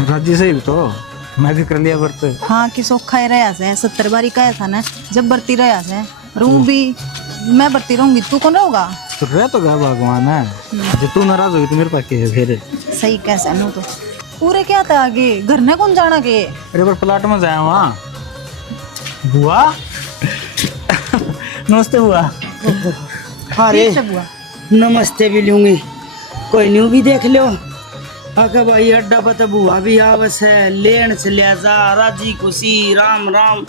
राजी से ही तो मैं भी कर लिया व्रत। हाँ कि सोखा ही रहा से 70 बारी कहा था ना जब बरती रहा से रहूं भी मैं बरती रहूंगी तू कौन रहोगा। तो रह तो गया भगवान है जो तू नाराज होगी तो मेरे पास क्या है फिर। सही कैसा नो तो पूरे क्या था आगे घर ने कौन जाना के। अरे पर प्लाट में जाया वहाँ बुआ नमस्ते बुआ। अरे ठीक से बुआ नमस्ते भी लूंगी कोई न्यू भी देख लो। अगर भाई अड्डा पता बुआ भी आवस है लेन से ले जा राजी खुशी राम राम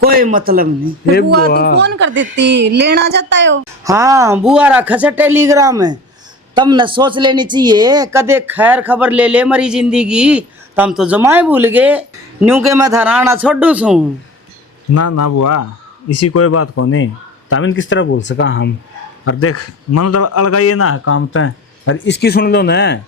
कोई मतलब नहीं। फिर बुआ तू फोन कर देती लेना जाता है वो। हाँ बुआ रखा से टेलीग्राम है तुमने सोच लेनी चाहिए कदे खैर खबर ले ले मरी जिंदगी तुम तो जमाए भूल गए न्यू के मैं धराना छोड़ू सू। ना ना बुआ इसी कोई बात को नहीं तामिन किस तरह बोल सका हम। और देख मन तो अलगाइए ना काम तय और इसकी सुन लो ना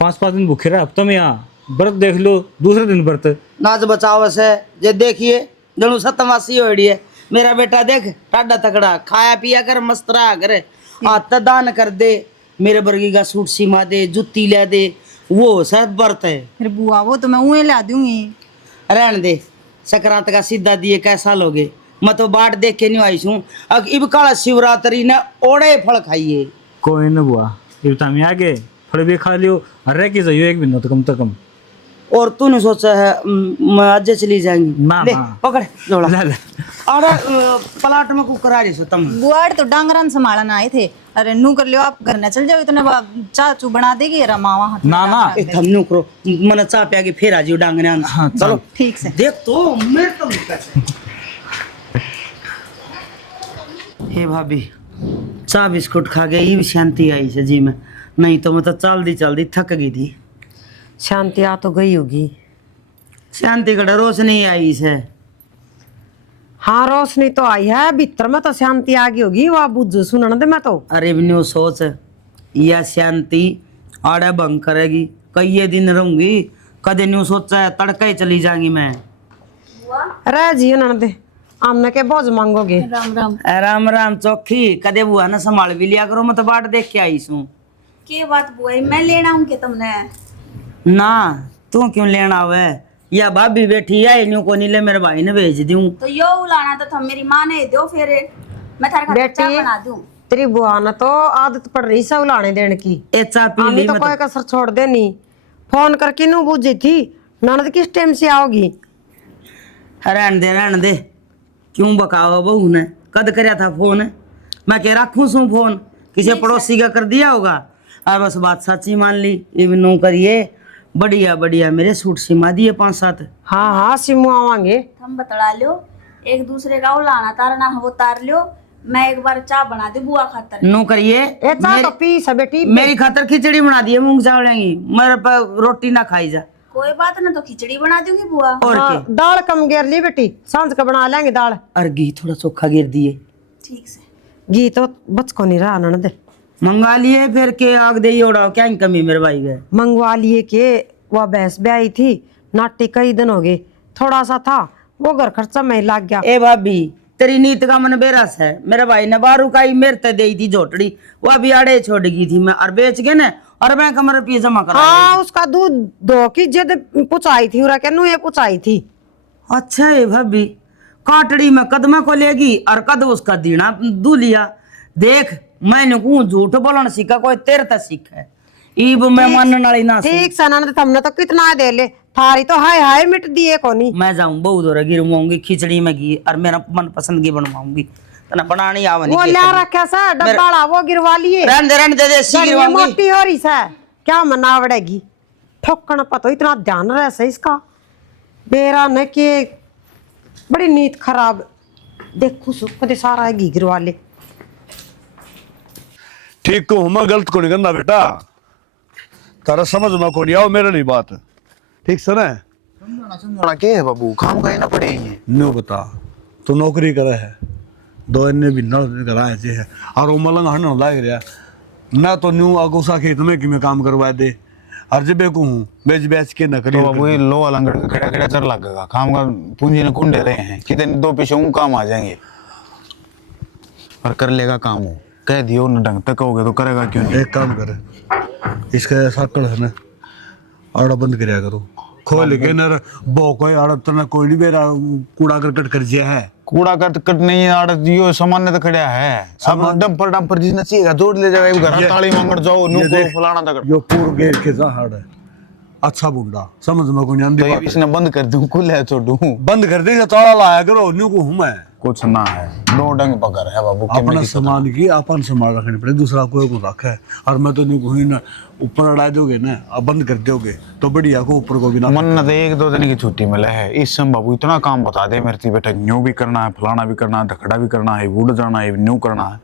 5-5 दिन भूखे रहा हफ्ता में यहाँ व्रत देख लो दूसरे दिन व्रत। नाच बचाव से जे देखिए जणु सतमासी होड़ी है मेरा बेटा देख टाडा तकड़ा खाया पिया कर मस्त रहा करे हाथ दान कर दे मेरे वर्गी का सूट सीमा दे जुत्ती ले दे वो सब व्रत है। फिर बुआ वो तो मैं उहे ला दूंगी। रहन दे संक्रांत का सीधा दिए कैसा लोगे मैं तो बाट देख के नहीं आई हूँ अब इब काला शिवरात्रि ने ओड़े फल खाइए। कोई ना बुआ ये तो हम आगे फल भी खा लियो और रह के जाइयो एक दिन तो कम से कम। और तूने सोचा है मैं आज चली जाएंगी ना ले ना पकड़ जोड़ा ले ले। अरे प्लाट में कुकर आ रही तुम बुआ तो डांगरन संभालन आए थे। अरे नू कर लियो आप घर न चल जाओ इतने चाचू बना देगी रमा वहां ना ना ए थम नु करो मन चा पे आगे फिर आजियो डांगने आना। हाँ, चलो ठीक से देख तो मेरे तो हे भाभी चा बिस्कुट खा गई ये भी शांति आई से जी में नहीं तो मैं तो चलती थक गई थी। शांति आ तो गई होगी। शांति कड़ा रोशनी आई से। हाँ रोशनी तो आई है भीतर में तो शांति आ गई होगी वह बुझ सुनने दे मैं तो। अरे बिन्यू सोच यह शांति आड़े भंग करेगी कई दिन रहूंगी कदे न्यू सोचा है तड़का ही चली जाएंगी मैं। रह जी उन्होंने दे आमने के बोझ मांगोगे। राम राम राम राम चौखी कदे बुआ ना संभाल भी लिया करो मैं तो बाट देख के आई हूँ। के बात बुआ मैं लेना हूं के तुमने ना तू क्यों लेना आवे या भाभी बैठी है न्यू को नहीं ले मेरे भाई ने भेज दूं तो यो उलाना तो तुम मेरी मां ने दो फिर मैं थारे खातिर बेटी चाय बना दूं। तेरी बुआ ने तो आदत पड़ रही सब लाने देने की। ए चा पी आमी ली तो मैं कोई कसर छोड़ देनी फोन करके नू बुझी थी ननद किस टाइम से आओगी। रहन दे क्यों बकाओ बहू ने कद करया था फोन मैं कह रखूं सू फोन किसी पड़ोसी का कर दिया होगा। अब बस बात सच्ची मान ली इवन नो करिए बढ़िया बढ़िया मेरे सूट सिमा दिए 5-7। हाँ हाँ सिमू आवांगे। हम बतला लो एक दूसरे का उलाना तारना वो तार लो मैं एक बार चाय बना दूं बुआ खातिर। नो करिए ए चा तो पी सब बेटी मेरी खातर खिचड़ी बना दिए मूंग चावलेंगी मेरे पर रोटी ना खाई जा। कोई बात ना तो खिचड़ी बना दूंगी बुआ। और हाँ, के दाल कम गिर ली बेटी सांझ का बना लेंगे दाल। और घी थोड़ा चोखा गिर दिए ठीक से घी तो बच को नहीं रहा ननद मंगा लिए फिर के आग दे उड़ाओ क्या ही कमी मेरे भाई गए मंगवा लिए के वह भैंस ब्याई थी नाटी कई दिन हो गए थोड़ा सा था वो घर खर्चा में ही लग गया। ए भाभी तेरी नीत का मन बेरस है मेरे भाई ने 12 का ही मेरे ते दी थी झोटड़ी वो अभी आड़े छोड़ गई थी मैं और बेच के ना और मैं कमर रुपये जमा करा हाँ उसका दूध दो की जिद पुचाई थी उरा के ये पुचाई थी। अच्छा है भाभी काटड़ी में कदमा को लेगी और कद उसका दीना दू लिया देख मैंने कहूँ झूठ बोलना सीखा कोई तेरे तक सीखा है इब मैं मानने वाली ना ठीक सनन तुमने तो कितना दे ले थारी तो हाय हाय मिट दिए कोनी। मैं जाऊं बहु दोरा गिरवाऊंगी खिचड़ी में घी और मेरा मन पसंद की बनवाऊंगी तना बनानी आवनी वो ला रखा सा डब्बाड़ा वो गिरवा लिए रहन दे देसी ये गिरवाऊंगी। मोटी हो रही सा क्या मनावड़ेगी ठोकना पतो इतना ध्यान रहे से इसका बेरा न के बड़ी नीत खराब देखो सुख दे सारा घी गिरवा ले। ठीक को मैं गलत को नहीं करना बेटा तारा समझ में को नहीं आओ मेरे नहीं बात ठीक से ना समझाना के है बाबू काम का ना पड़ेगी न्यू बता तू नौकरी करे है 2 ने भी न कराए है और वो मलंग हन लाग रहा ना तो न्यू अगोसा खेत में कि मैं काम करवा दे और जब को हूँ बेच के न करी तो बाबू ये लो अलंगड़ खड़ा खड़ा चर लगेगा काम का पूंजी ने कुंडे रहे हैं कितने 2 पैसे काम आ जाएंगे और कर लेगा काम हो कह दियो न ढंग तक कहोगे तो करेगा क्यों नहीं। एक काम करे इसका साकड़ है ना आड़ा बंद करया करो खोल के नर बो कोई आड़ा तना कोई नहीं मेरा कूड़ा करकट कर जिया है कूड़ा कट नहीं आड़ यो सामान्य तो खड़ा है सब डंपर जिसने चाहिए जोड़ ले जाएगा घर ताली मांगड़ जाओ नु को फलाना तक यो पूर गेर के जा हाड़ है अच्छा बुंडा समझ में कोई नहीं तो ये इसने बंद कर दूं खुले छोड़ू बंद कर दे ताला लाया करो न्यू को हूं मैं कुछ ना है दो डंग पकड़ है बाबू अपना सामान की अपन संभाल रखनी पड़े दूसरा कोई को रखा है और मैं तो न्यू को ही ना ऊपर अड़ा दोगे ना अब बंद कर दोगे तो बढ़िया को ऊपर को भी ना मन न एक दो दिन की छुट्टी मिले है इस समय बाबू इतना काम बता दे मेरे बेटा न्यू भी करना है फलाना भी करना है ढकड़ा भी करना है वुड जाना है न्यू करना है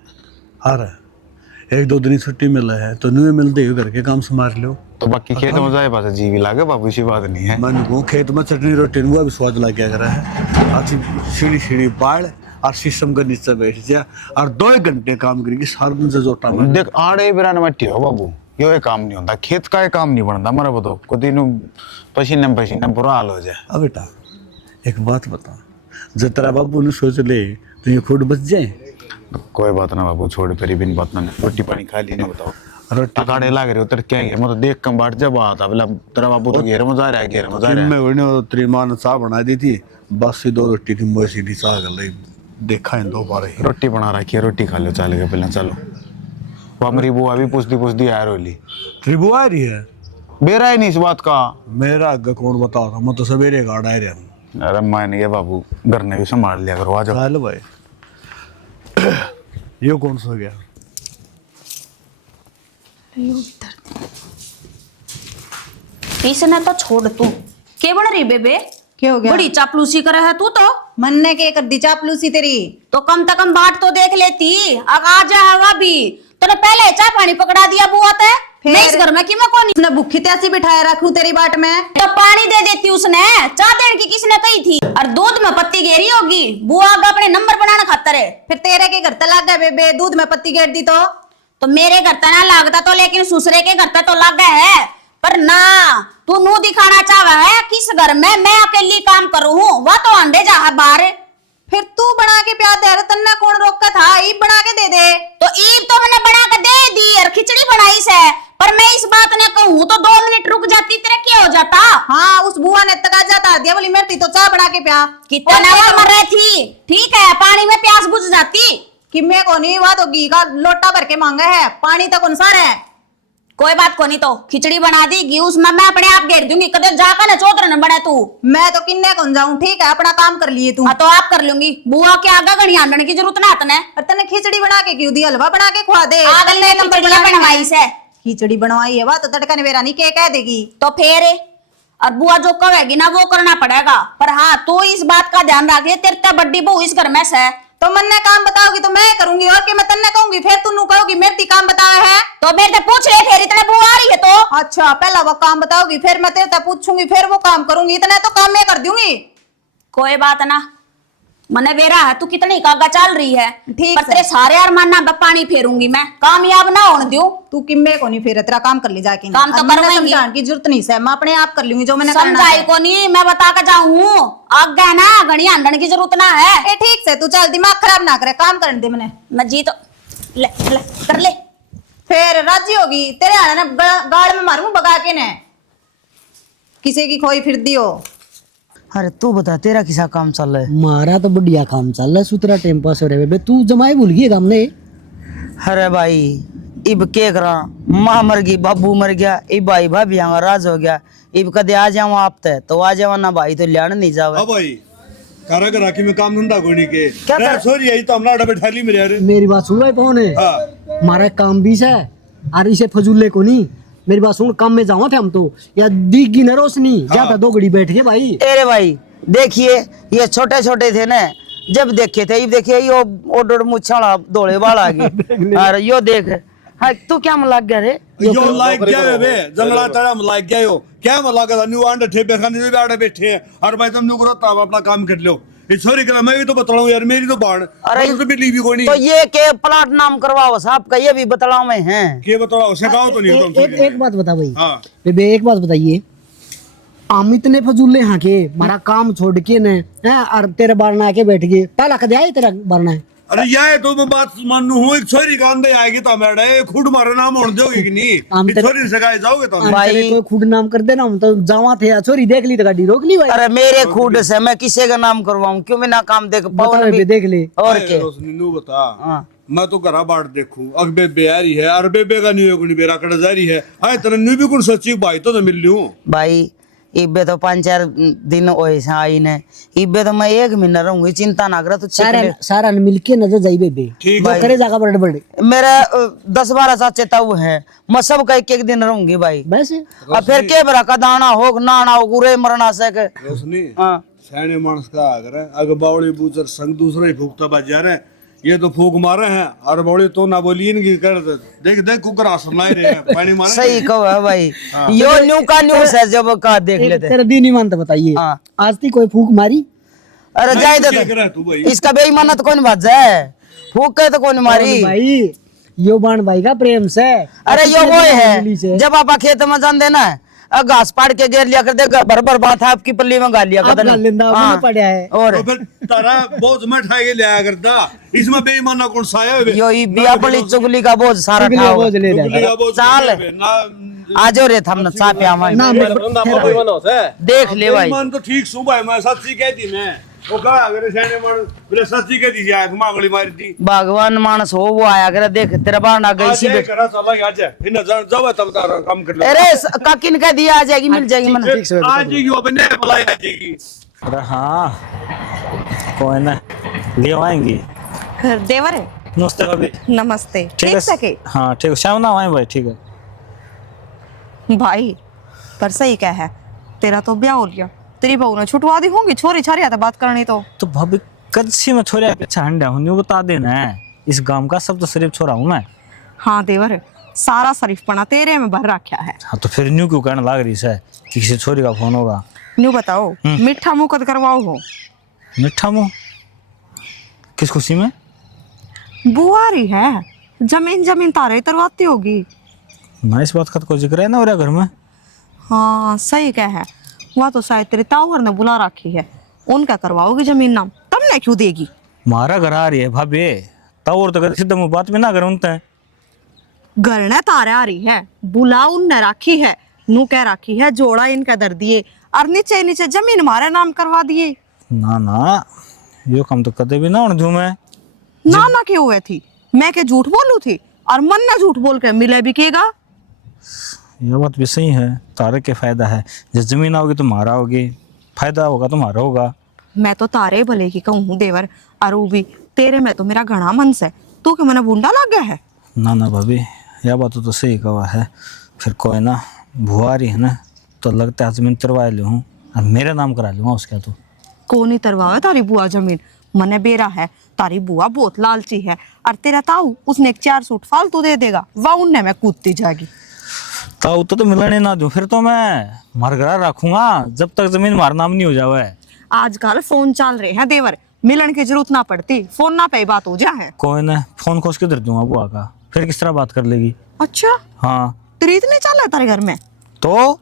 अरे एक दो दिन की छुट्टी मिला है तो न्यू मिलते ही करके काम संभाल लो तो बाकी खेत में जाए पास जी भी लागे बाबू इसी बात नहीं है मैं को खेत में चटनी रोटी नुआ भी स्वाद लग गया है अच्छी सीढ़ी सीढ़ी बाढ़ और शीशम के नीचे बैठ जा और 2 घंटे काम करेगी सारा दिन से जोटा में देख आड़े बिरान मट्टी हो बाबू यो काम नहीं होता खेत का काम नहीं बनता मरे बताओ को दिन पसीने बुरा हाल हो जाए अब बेटा एक बात बता जब तेरा बाबू ने सोच ले तो ये खुद बच जाए कोई बात ना बाबू छोड़ फिर बिन बात ना रोटी पानी खा ली ना बताओ रोटी काड़े लाग रहे उतर क्या है मतलब देख कम बाट जब आता बोला तेरा बाबू तो घेर में जा रहा है घेर में जा रहा है मैं वने तेरी मां ने चाह बना दी थी बस ही 2 रोटी की मोई सीधी चाह कर ली देखा है 2 बार ही रोटी बना रखी है रोटी खा लो चल के पहले चलो वो हमारी बुआ भी पूछती यार होली तेरी बुआ आ रही है बेरा ही नहीं इस बात का मेरा आगे कौन बताओ था मैं तो सवेरे गाड़ आ रहा अरे मान गया बाबू घर ने भी संभाल लिया करो आ जाओ चल भाई ये कौन सा गया इसने तो छोड़ तू के बन रही बेबे क्या हो गया बड़ी चापलूसी करे है तू तो मन ने के कर दी चापलूसी तेरी तो कम से कम बाट तो देख लेती अब आ जा हवा भी तूने पहले चाय पानी पकड़ा दिया बुआ ते फिर? मैं इस घर में कि मैं कौन उसने भूखी त्यासी बिठाया रखूं तेरी बाट में तो पानी दे देती उसने चाय देने की किसने कही थी और दूध में पत्ती घेरी होगी बुआ आगे अपने नंबर बनाना खातर है फिर तेरे के घर तक लग गए बेबे दूध में पत्ती गेर दी तो मेरे घर तना लागता तो लेकिन दूसरे के घर तक तो लग गए है पर ना तू नू दिखाना चाहा है किस घर में मैं अकेली काम करूं हूं वह तो अंडे जा है बाहर फिर तू बना के प्यार दे रहा तन्ना कौन रोका था ईब बना के दे दे तो ईब तो मैंने बना के दे दी और खिचड़ी बनाई से पर मैं इस बात ने कहूं तो 2 मिनट रुक जाती तेरे क्या हो जाता हाँ उस बुआ ने तकाजा था दिया बोली मेरी तो चाय बना के प्या कितना मर रही थी ठीक है पानी में प्यास बुझ जाती कि मैं को नहीं हुआ तो घी का लोटा भर के मांगा है पानी तक कौन सा है कोई बात को नहीं तो खिचड़ी बना दी घी उसमें मैं अपने आप घेर दूंगी कदे जाकर ना चौधर न बने तू मैं तो किन्ने कौन जाऊं ठीक है अपना काम कर लिए तू हाँ तो आप कर लूंगी बुआ के आगे घड़ी आंडने की जरूरत ना तने और तने खिचड़ी बना के क्यों दी हलवा बना के खुआ दे आगे ले नंबर बनवाई से खिचड़ी बनवाई है वह तो तड़का ने मेरा नहीं के कह देगी तो फिर और बुआ जो कहेगी ना वो करना पड़ेगा पर हाँ तू इस बात का ध्यान रखिए तेरे तो बड्डी बहू इस घर में से तो मन्ने काम बताओगी तो मैं करूंगी और कि मैं तन्ने कहूंगी फिर तू कहोगी मेरे काम बताया है तो मेरे से पूछ ले फिर इतने बुआ आ रही है तो अच्छा पहला वो काम बताओगी फिर मैं तेरे से पूछूंगी फिर वो काम करूंगी इतना तो काम मैं कर दूंगी कोई बात ना मने बेरा है तू कितनी कागा चल रही है ठीक पर तेरे सारे अरमान ना पानी फेरूंगी मैं कामयाब ना होने दूं तू किम्मे को नहीं फिर तेरा काम कर ले जाके काम तो करवाएंगी। समझाने की जरूरत नहीं है मैं अपने आप कर लूंगी जो मैंने करना समझाई है। को नहीं मैं बता के जाऊं आगे है ना घड़ी आंडन की जरूरत ना है ए ठीक से तू चल दिमाग खराब ना करे काम करने दे मैंने मैं जी तो ले कर ले फिर राजी होगी तेरे आने ना गाड़ में मारूं बगा के ने किसी की खोई फिर दियो अरे तू बता तेरा किसा काम चल रहा है मारा तो बढ़िया काम चल रहा है सुतरा टाइम पास हो रहा है बे तू जमाए भूल गई हमने अरे भाई इब के करा माँ मर गई बाबू मर गया इब भाई भाभी यहाँ राज हो गया इब कदे आ जाओ आप तय तो आ जाओ ना भाई तो लियान नहीं जावे भाई कारा करा कि मैं काम धंधा कोई नहीं के क्या कर सॉरी आई तो हमरा बैठा ली मेरे यार मेरी बात सुन रहा कौन है हाँ मारा काम भी है और इसे फजूले को नहीं मेरी बात सुन काम में जावा थे हम तो या दिखगी न रोशनी जाता 2 घड़ी बैठ के भाई अरे भाई देखिए ये छोटे छोटे थे ना जब देखे थे ये देखिए यो ओडोड मुछाड़ा दौड़े वाला आ गए और यो देख हाँ तू क्या में लग गया रे यो लाइक क्या है बे जंगला तड़ा में लाइक क्या हो क्या में लगा न्यू आंडे ठेपे खाने से आड़े बैठे हैं और भाई तुम न्यू करो तब अपना काम कर लो ये सॉरी करा मैं भी तो बता रहा हूं यार मेरी तो बाण अरे तो भी लीवी कोई नहीं तो ये के प्लाट नाम करवाओ साहब का ये भी बतलाओ में है के बताओ सिखाओ तो नहीं तुम एक बात बता भाई हां बेबे एक बात बताइए हम इतने फजूले हाँ के मारा काम छोड़ के ने हैं और तेरे बारना आके बैठ गए ताला कदे आई तेरा बारना है अरे यार तो मैं बात मानू हूँ, एक छोरी का अंदर आएगी तो मेरा खुद मारे नाम होने दोगे कि नहीं? हम इस छोरी से गाय जाओगे तो भाई कोई खुद नाम कर देना, हम तो जावा थे छोरी देख ली तो गाड़ी रोक ली भाई। अरे मेरे खुद से मैं किसी का नाम करवाऊं क्यों? मैं ना काम देख बता पाऊं बे, देख ले। और क्या? रोशनी नू बता, हाँ। मैं तो घरा बाट देखूं अग बेबे आ रही है, अरे बेबे का नहीं होगी बेरा कड़ जा रही है, आए तेरे न्यू भी कौन सच्ची भाई तो मिल लूं भाई इब्बे तो 5-4 दिन वैसा आई ने, इब्बे तो मैं 1 महीना रहूंगी, चिंता ना कर तू। सारा मिलके नजर जाई बेबे, ठीक वो करे जागा बड़े बड़े मेरा 10-12 साथ ताऊ है, मैं सब का एक दिन रहूंगी भाई। बस अब फिर के बरा का दाना हो नाना हो गुरे मरना सके। रोशनी हाँ सैने मानस का अगर अग बावली बूचर संग दूसरा ही फूकता बाजार है, ये तो फूक मारे हैं और बावली तो ना बोली इनकी कर देख देख कुकर आसम लाई रहे हैं पानी मारे। सही कहो है भाई, यो न्यू का न्यूज़ है जब का देख लेते। तेरा दिन नहीं मानता बताइए, हाँ। आज थी कोई फूक मारी? अरे जाए दे क्या करे तू भाई? इसका बेईमाना तो कौन बात है, फूक के तो कौन मारी। भाई यो बाण भाई का प्रेम से। अरे यो वो मिली से। है जब आप खेत में जान देना घास पाड़ के घेर लिया कर दे, भर भर बात है आपकी पल्ली में गाल लिया आप कर गाल लेंदा, हाँ। मैंने पढ़ा है। और तो फिर तारा बोझ में उठा के लिया करता, इसमें बेईमाना कौन सा है? यो ई बिया पड़ी चुगली का बोझ सारा चुगली उठाओ। बोझ ले चुगली का बोझ चाल। ले बे, ना आजो रे हम न चापे हमारे ना देख ले भाई। बेईमान तो ठीक सुबह मैं सच्ची कहती मैं वो कहा अगर सैने मान बोले सच्ची कहती जी आंख मांगली मारी थी। भगवान मानस हो वो आया कर देख तेरा बाण आ गई आज सी ये करा चला गया आज फिर न जाओ तब तारा काम कर ले। अरे काकिन का दिया आ जाएगी मिल जाएगी मन। आज ही वो बने बुलाई आ जाएगी। अरे हाँ कोई ना ले आएंगी। देवर है। नमस्ते भाभी। नमस्ते। ठीक है हाँ ठीक है, शाम ना आए भाई। ठीक है भाई पर सही क्या है, तेरा तो ब्याह हो लिया, तेरी बहू ने छुटवा दी होंगी, छोरी छारी आता बात करनी तो भाभी कच्ची में छोरे अच्छा हंडा हूँ बता देना है, इस गांव का सब तो शरीफ छोरा हूँ मैं। हाँ देवर सारा शरीफपना तेरे में भर रखा है। हाँ तो फिर न्यू क्यों कहने लग रही है कि किसी छोरी का फोन होगा? न्यू बताओ मीठा मुंह कद करवाओ हो? मीठा मुंह किस खुशी में? बुआरी है, जमीन जमीन तारे तरवाती होगी ना, इस बात का तो कोई जिक्र है ना मेरे घर में। हाँ सही क्या है, वहाँ तो शायद तेरे ताऊर ने बुला रखी है, उनका करवाओगी जमीन नाम, तब ना क्यों देगी? मारा घर आ रही है भाभी, ताऊर तो सीधा मुंह बात में ना कर उनते घर ने तारे आ रही है, बुला उनने राखी है, नू कह राखी है जोड़ा इनका दर दिए और नीचे नीचे जमीन हमारे नाम करवा दिए। ना ना यो काम तो कदे भी ना होने दूं मैं। ना क्यों हुए थी, मैं के झूठ बोलू थी और मन ना झूठ बोल के मिले भी केगा। यह बात भी सही है, तारे के फायदा है, जब जमीन आओगी तो मारा होगी, फायदा होगा तो मारा होगा। मैं तो तारे भले की कहूँ देवर, और वो भी तेरे में तो मेरा घना मन से, तू के मना बूंदा लग गया है। ना भाभी यह बात तो सही कहा है, फिर कोई ना भुआ रही है ना तो लगता है जमीन तरवा ले हूँ और मेरे नाम करा लूँगा उसका। तो कौन ही तरवा है तारी बुआ जमीन, मने बेरा है, तारी बुआ बहुत लालची है, और तेरा ताऊ उसने एक 4 सूट फालतू दे देगा, वह उनने मैं कूदती जाएगी। ताऊ तो मिलने ना दूं, फिर तो मैं मरगरा रखूंगा जब तक जमीन हमारा नाम नहीं हो जावे। आजकल फोन चल रहे हैं देवर, मिलन की जरूरत ना पड़ती, फोन ना पे बात हो जाए। कोई ना फोन खोज के दर दूंगा बुआ का, फिर किस तरह बात कर लेगी? अच्छा हाँ तेरी इतनी चल रहा है तारे घर में? तो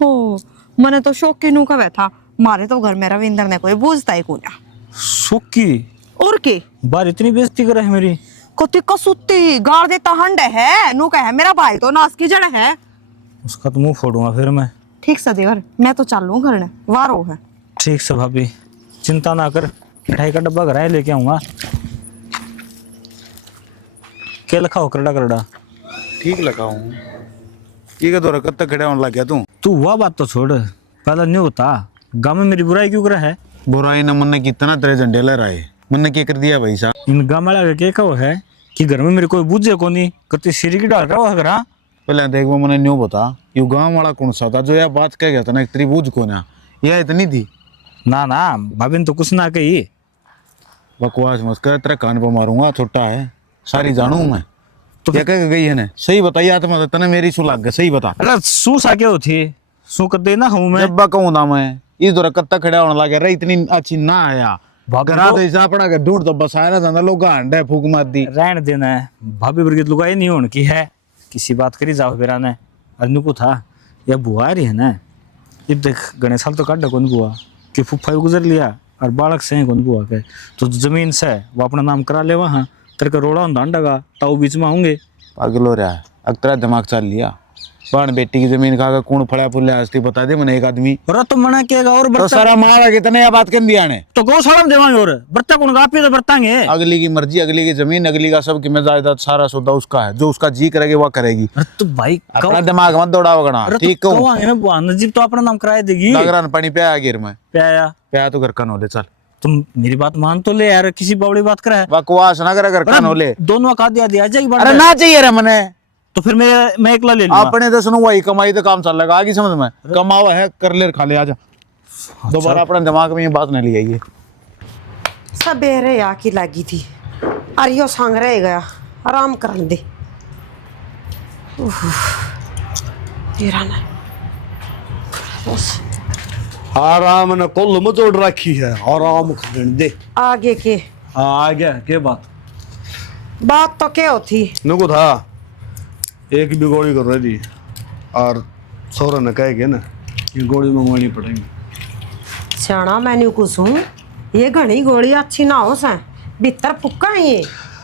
हो मने तो शौक की नू का था, मारे तो घर में रविंदर ने कोई बूझता ही कोना। सुक्की और के बार इतनी बेइज्जती करे है मेरी? कुत्ती कसुत्ती गाड़ देता हंड है, नू कहे मेरा भाई तो नास की जड़ है। उसका तो मुंह फोड़ूंगा फिर मैं। ठीक से देवर, मैं तो चल लूँ घर ने, वारो है। ठीक से भाभी चिंता ना कर, मिठाई का डब्बा घर आए लेके आऊंगा। क्या लिखा हो करड़ा करड़ा? ठीक लगा हूँ ये का दौरा कब तक खड़ा होने लग गया तू वह बात तो छोड़, पहले नहीं होता गाँव में मेरी बुराई क्यों करे है? बुराई न मन ने कितना तेरे झंडे लहराए, मन ने क्या कर दिया भाई साहब? इन गाँव वाला क्या कहो है कि घर में मेरे कोई बुझे को नहीं, कति सीरी की डाल रहा है घर। पहले देख वो मैंने न्यू बता, यू गाँव वाला कौन सा था जो यह बात कह गया था ना, एक तेरी बूझ को ना यह इतनी थी? ना भाभी ने तो कुछ ना कही। बकवास मत कर, तेरे कान पर मारूंगा, छोटा है सारी जानू मैं। तो क्या कह गई है ने? सही बताइए आत्मा तने मेरी सु लाग गया, सही बता। अरे सू सा क्या होती सू कर देना हूँ मैं। जब कहूँ ना मैं इस दौरा कब तक खड़ा होने लगा, इतनी अच्छी ना आया घरा तो हिसाब पड़ा के ढूंढ तो बस आया ना लोग हंडे फूक मार दी। रहने देना है, भाभी बरगीत लुगाई नहीं होने की है, किसी बात करी जाओ बेरा ने। अनु को था या बुआ रही है ना, ये देख गणेश साल तो काट कौन बुआ कि फूफा गुजर लिया, और बालक से कौन बुआ के तो जमीन से वो अपना नाम करा ले वहाँ तेरे का रोड़ा डांडा ताऊ बीच में आऊंगे। पागल हो रहा है, अब तेरा दिमाग चल लिया। पण बेटी की जमीन खा कौन फड़ा फुल हस्ती बता दे मैंने एक आदमी और तो मना केगा और तो बर्ता सारा मारा कितने या बात कर दिया ने तो गौशाला में देवांगे और बर्ता कौन गापी तो बरतांगे। अगली की मर्जी, अगली की जमीन, अगली का सब की जायदाद सारा सौदा उसका है, जो उसका जी करेगी वो करेगी। अरे तो भाई अपना दिमाग मत दौड़ाओ गणा, ठीक तो कहूं? कौन है बुआ नजीब तो अपना नाम कराए देगी। जागरण पानी पे आ गिर में प्याया प्या तो घर का नोले चल। तुम मेरी बात मान तो ले यार, किसी बावड़ी बात करा है बकवास ना कर घर का नोले। दोनों का दिया दिया जाएगी अरे ना चाहिए रे मने, तो फिर मैं एकला ले लूंगा। अपने तो सुनो वही कमाई तो काम चल रहा आगे समझ में, कमावा है कर ले खा ले आजा। दोबारा अपने दिमाग में ये बात नहीं ली आई। सवेरे आकी लगी थी अरियो संग रह गया, आराम कर दे। तेरा ना बस आराम न कुल मचोड़ रखी है, आराम करने दे। आगे के हाँ आ गया के बात तो क्या होती नुको था एक भी गोली कर रही थी और सौरा ने कहेगे ना ये गोली मंगवानी पड़ेगी। सियाना मैंने कुछ हूँ ये घनी गोली अच्छी ना हो सा भीतर फुक्का है ये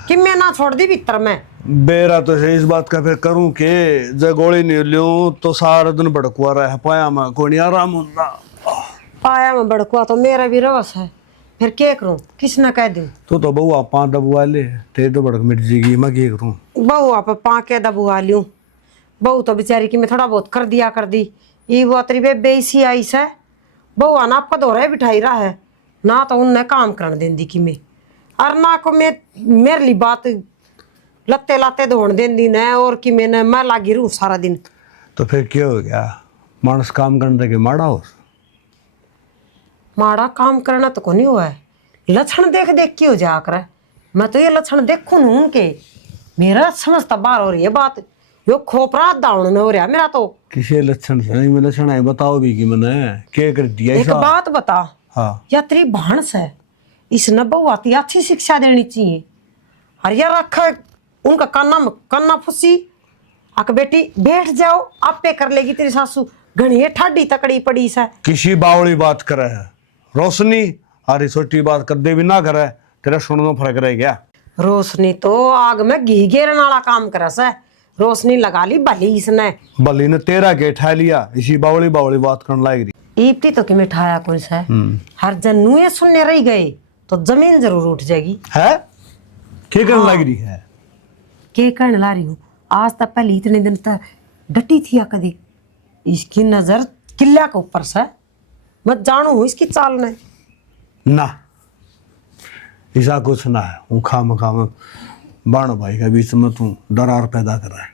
कि मैं ना छोड़ दी भीतर में। बेरा तो है इस बात का फिर करूं के जब गोली नहीं लूं तो सारा दिन भड़कुआ रहा है पाया में कोई नहीं आराम होता। पाया में भड़कुआ तो मेरा भी रवस है, फिर क्या करूं किसने कह दूं। तो बहुआ पाँच दबुआ ले तेरे तो भड़क मिट जाएगी, मैं क्या करूं। बहू आप पाके दबुआ लूं, बहू तो बेचारी की मैं थोड़ा बहुत कर दिया कर दी। ये वो तेरी बेसी आई से बहू आना आपका दोहरा बिठाई रहा है ना, तो उनने काम करने दें दी कि मैं और ना को मैं मेरे लिए बात लत्ते लाते धोन दें दी न, और कि मैंने मैं लागी रू सारा दिन। तो फिर क्या हो गया, मानस काम करने के माड़ा हो। माड़ा काम करना तो को नहीं हुआ है, लक्षण देख देख के हो जा कर। मैं तो ये लक्षण देखूं न उनके, मेरा समझता बार हो रही है बात, यो खोपरा दाउन हो रहा मेरा तो। किसी लक्षण से नहीं, मैं लक्षण है बताओ भी कि मैंने क्या कर दिया। एक बात बता, हाँ या तेरी भानस है इस नब्बू आती अच्छी शिक्षा देनी चाहिए। और यार रखा उनका कन्ना फुसी आक बेटी बैठ जाओ आपे कर लेगी तेरी सासू, घनी ठाडी तकड़ी पड़ी सा। किसी बावली बात करे है रोशनी अरे छोटी बात कर दे भी ना करे तेरा सुनने में फर्क रह गया। रोशनी तो आग में घी घेरने वाला काम करे सा, रोशनी लगा ली भली इसने। बली ने तेरा के ठा लिया, इसी बावली बावली बात करने लाग रही। ईपटी तो कि मिठाया कौन सा हर जन्नू ये सुनने रह गए तो जमीन जरूर उठ जाएगी है। क्या करने लग रही है, के कहने ला रही हूँ। आज तक पहले इतने दिन तक डटी थी या कभी, इसकी नजर किला के ऊपर से मैं जानू हूँ इसकी चाल ने ना ऐसा कुछ ना है। वो खाम बाण भाई के बीच में तू दरार पैदा कर रहा है।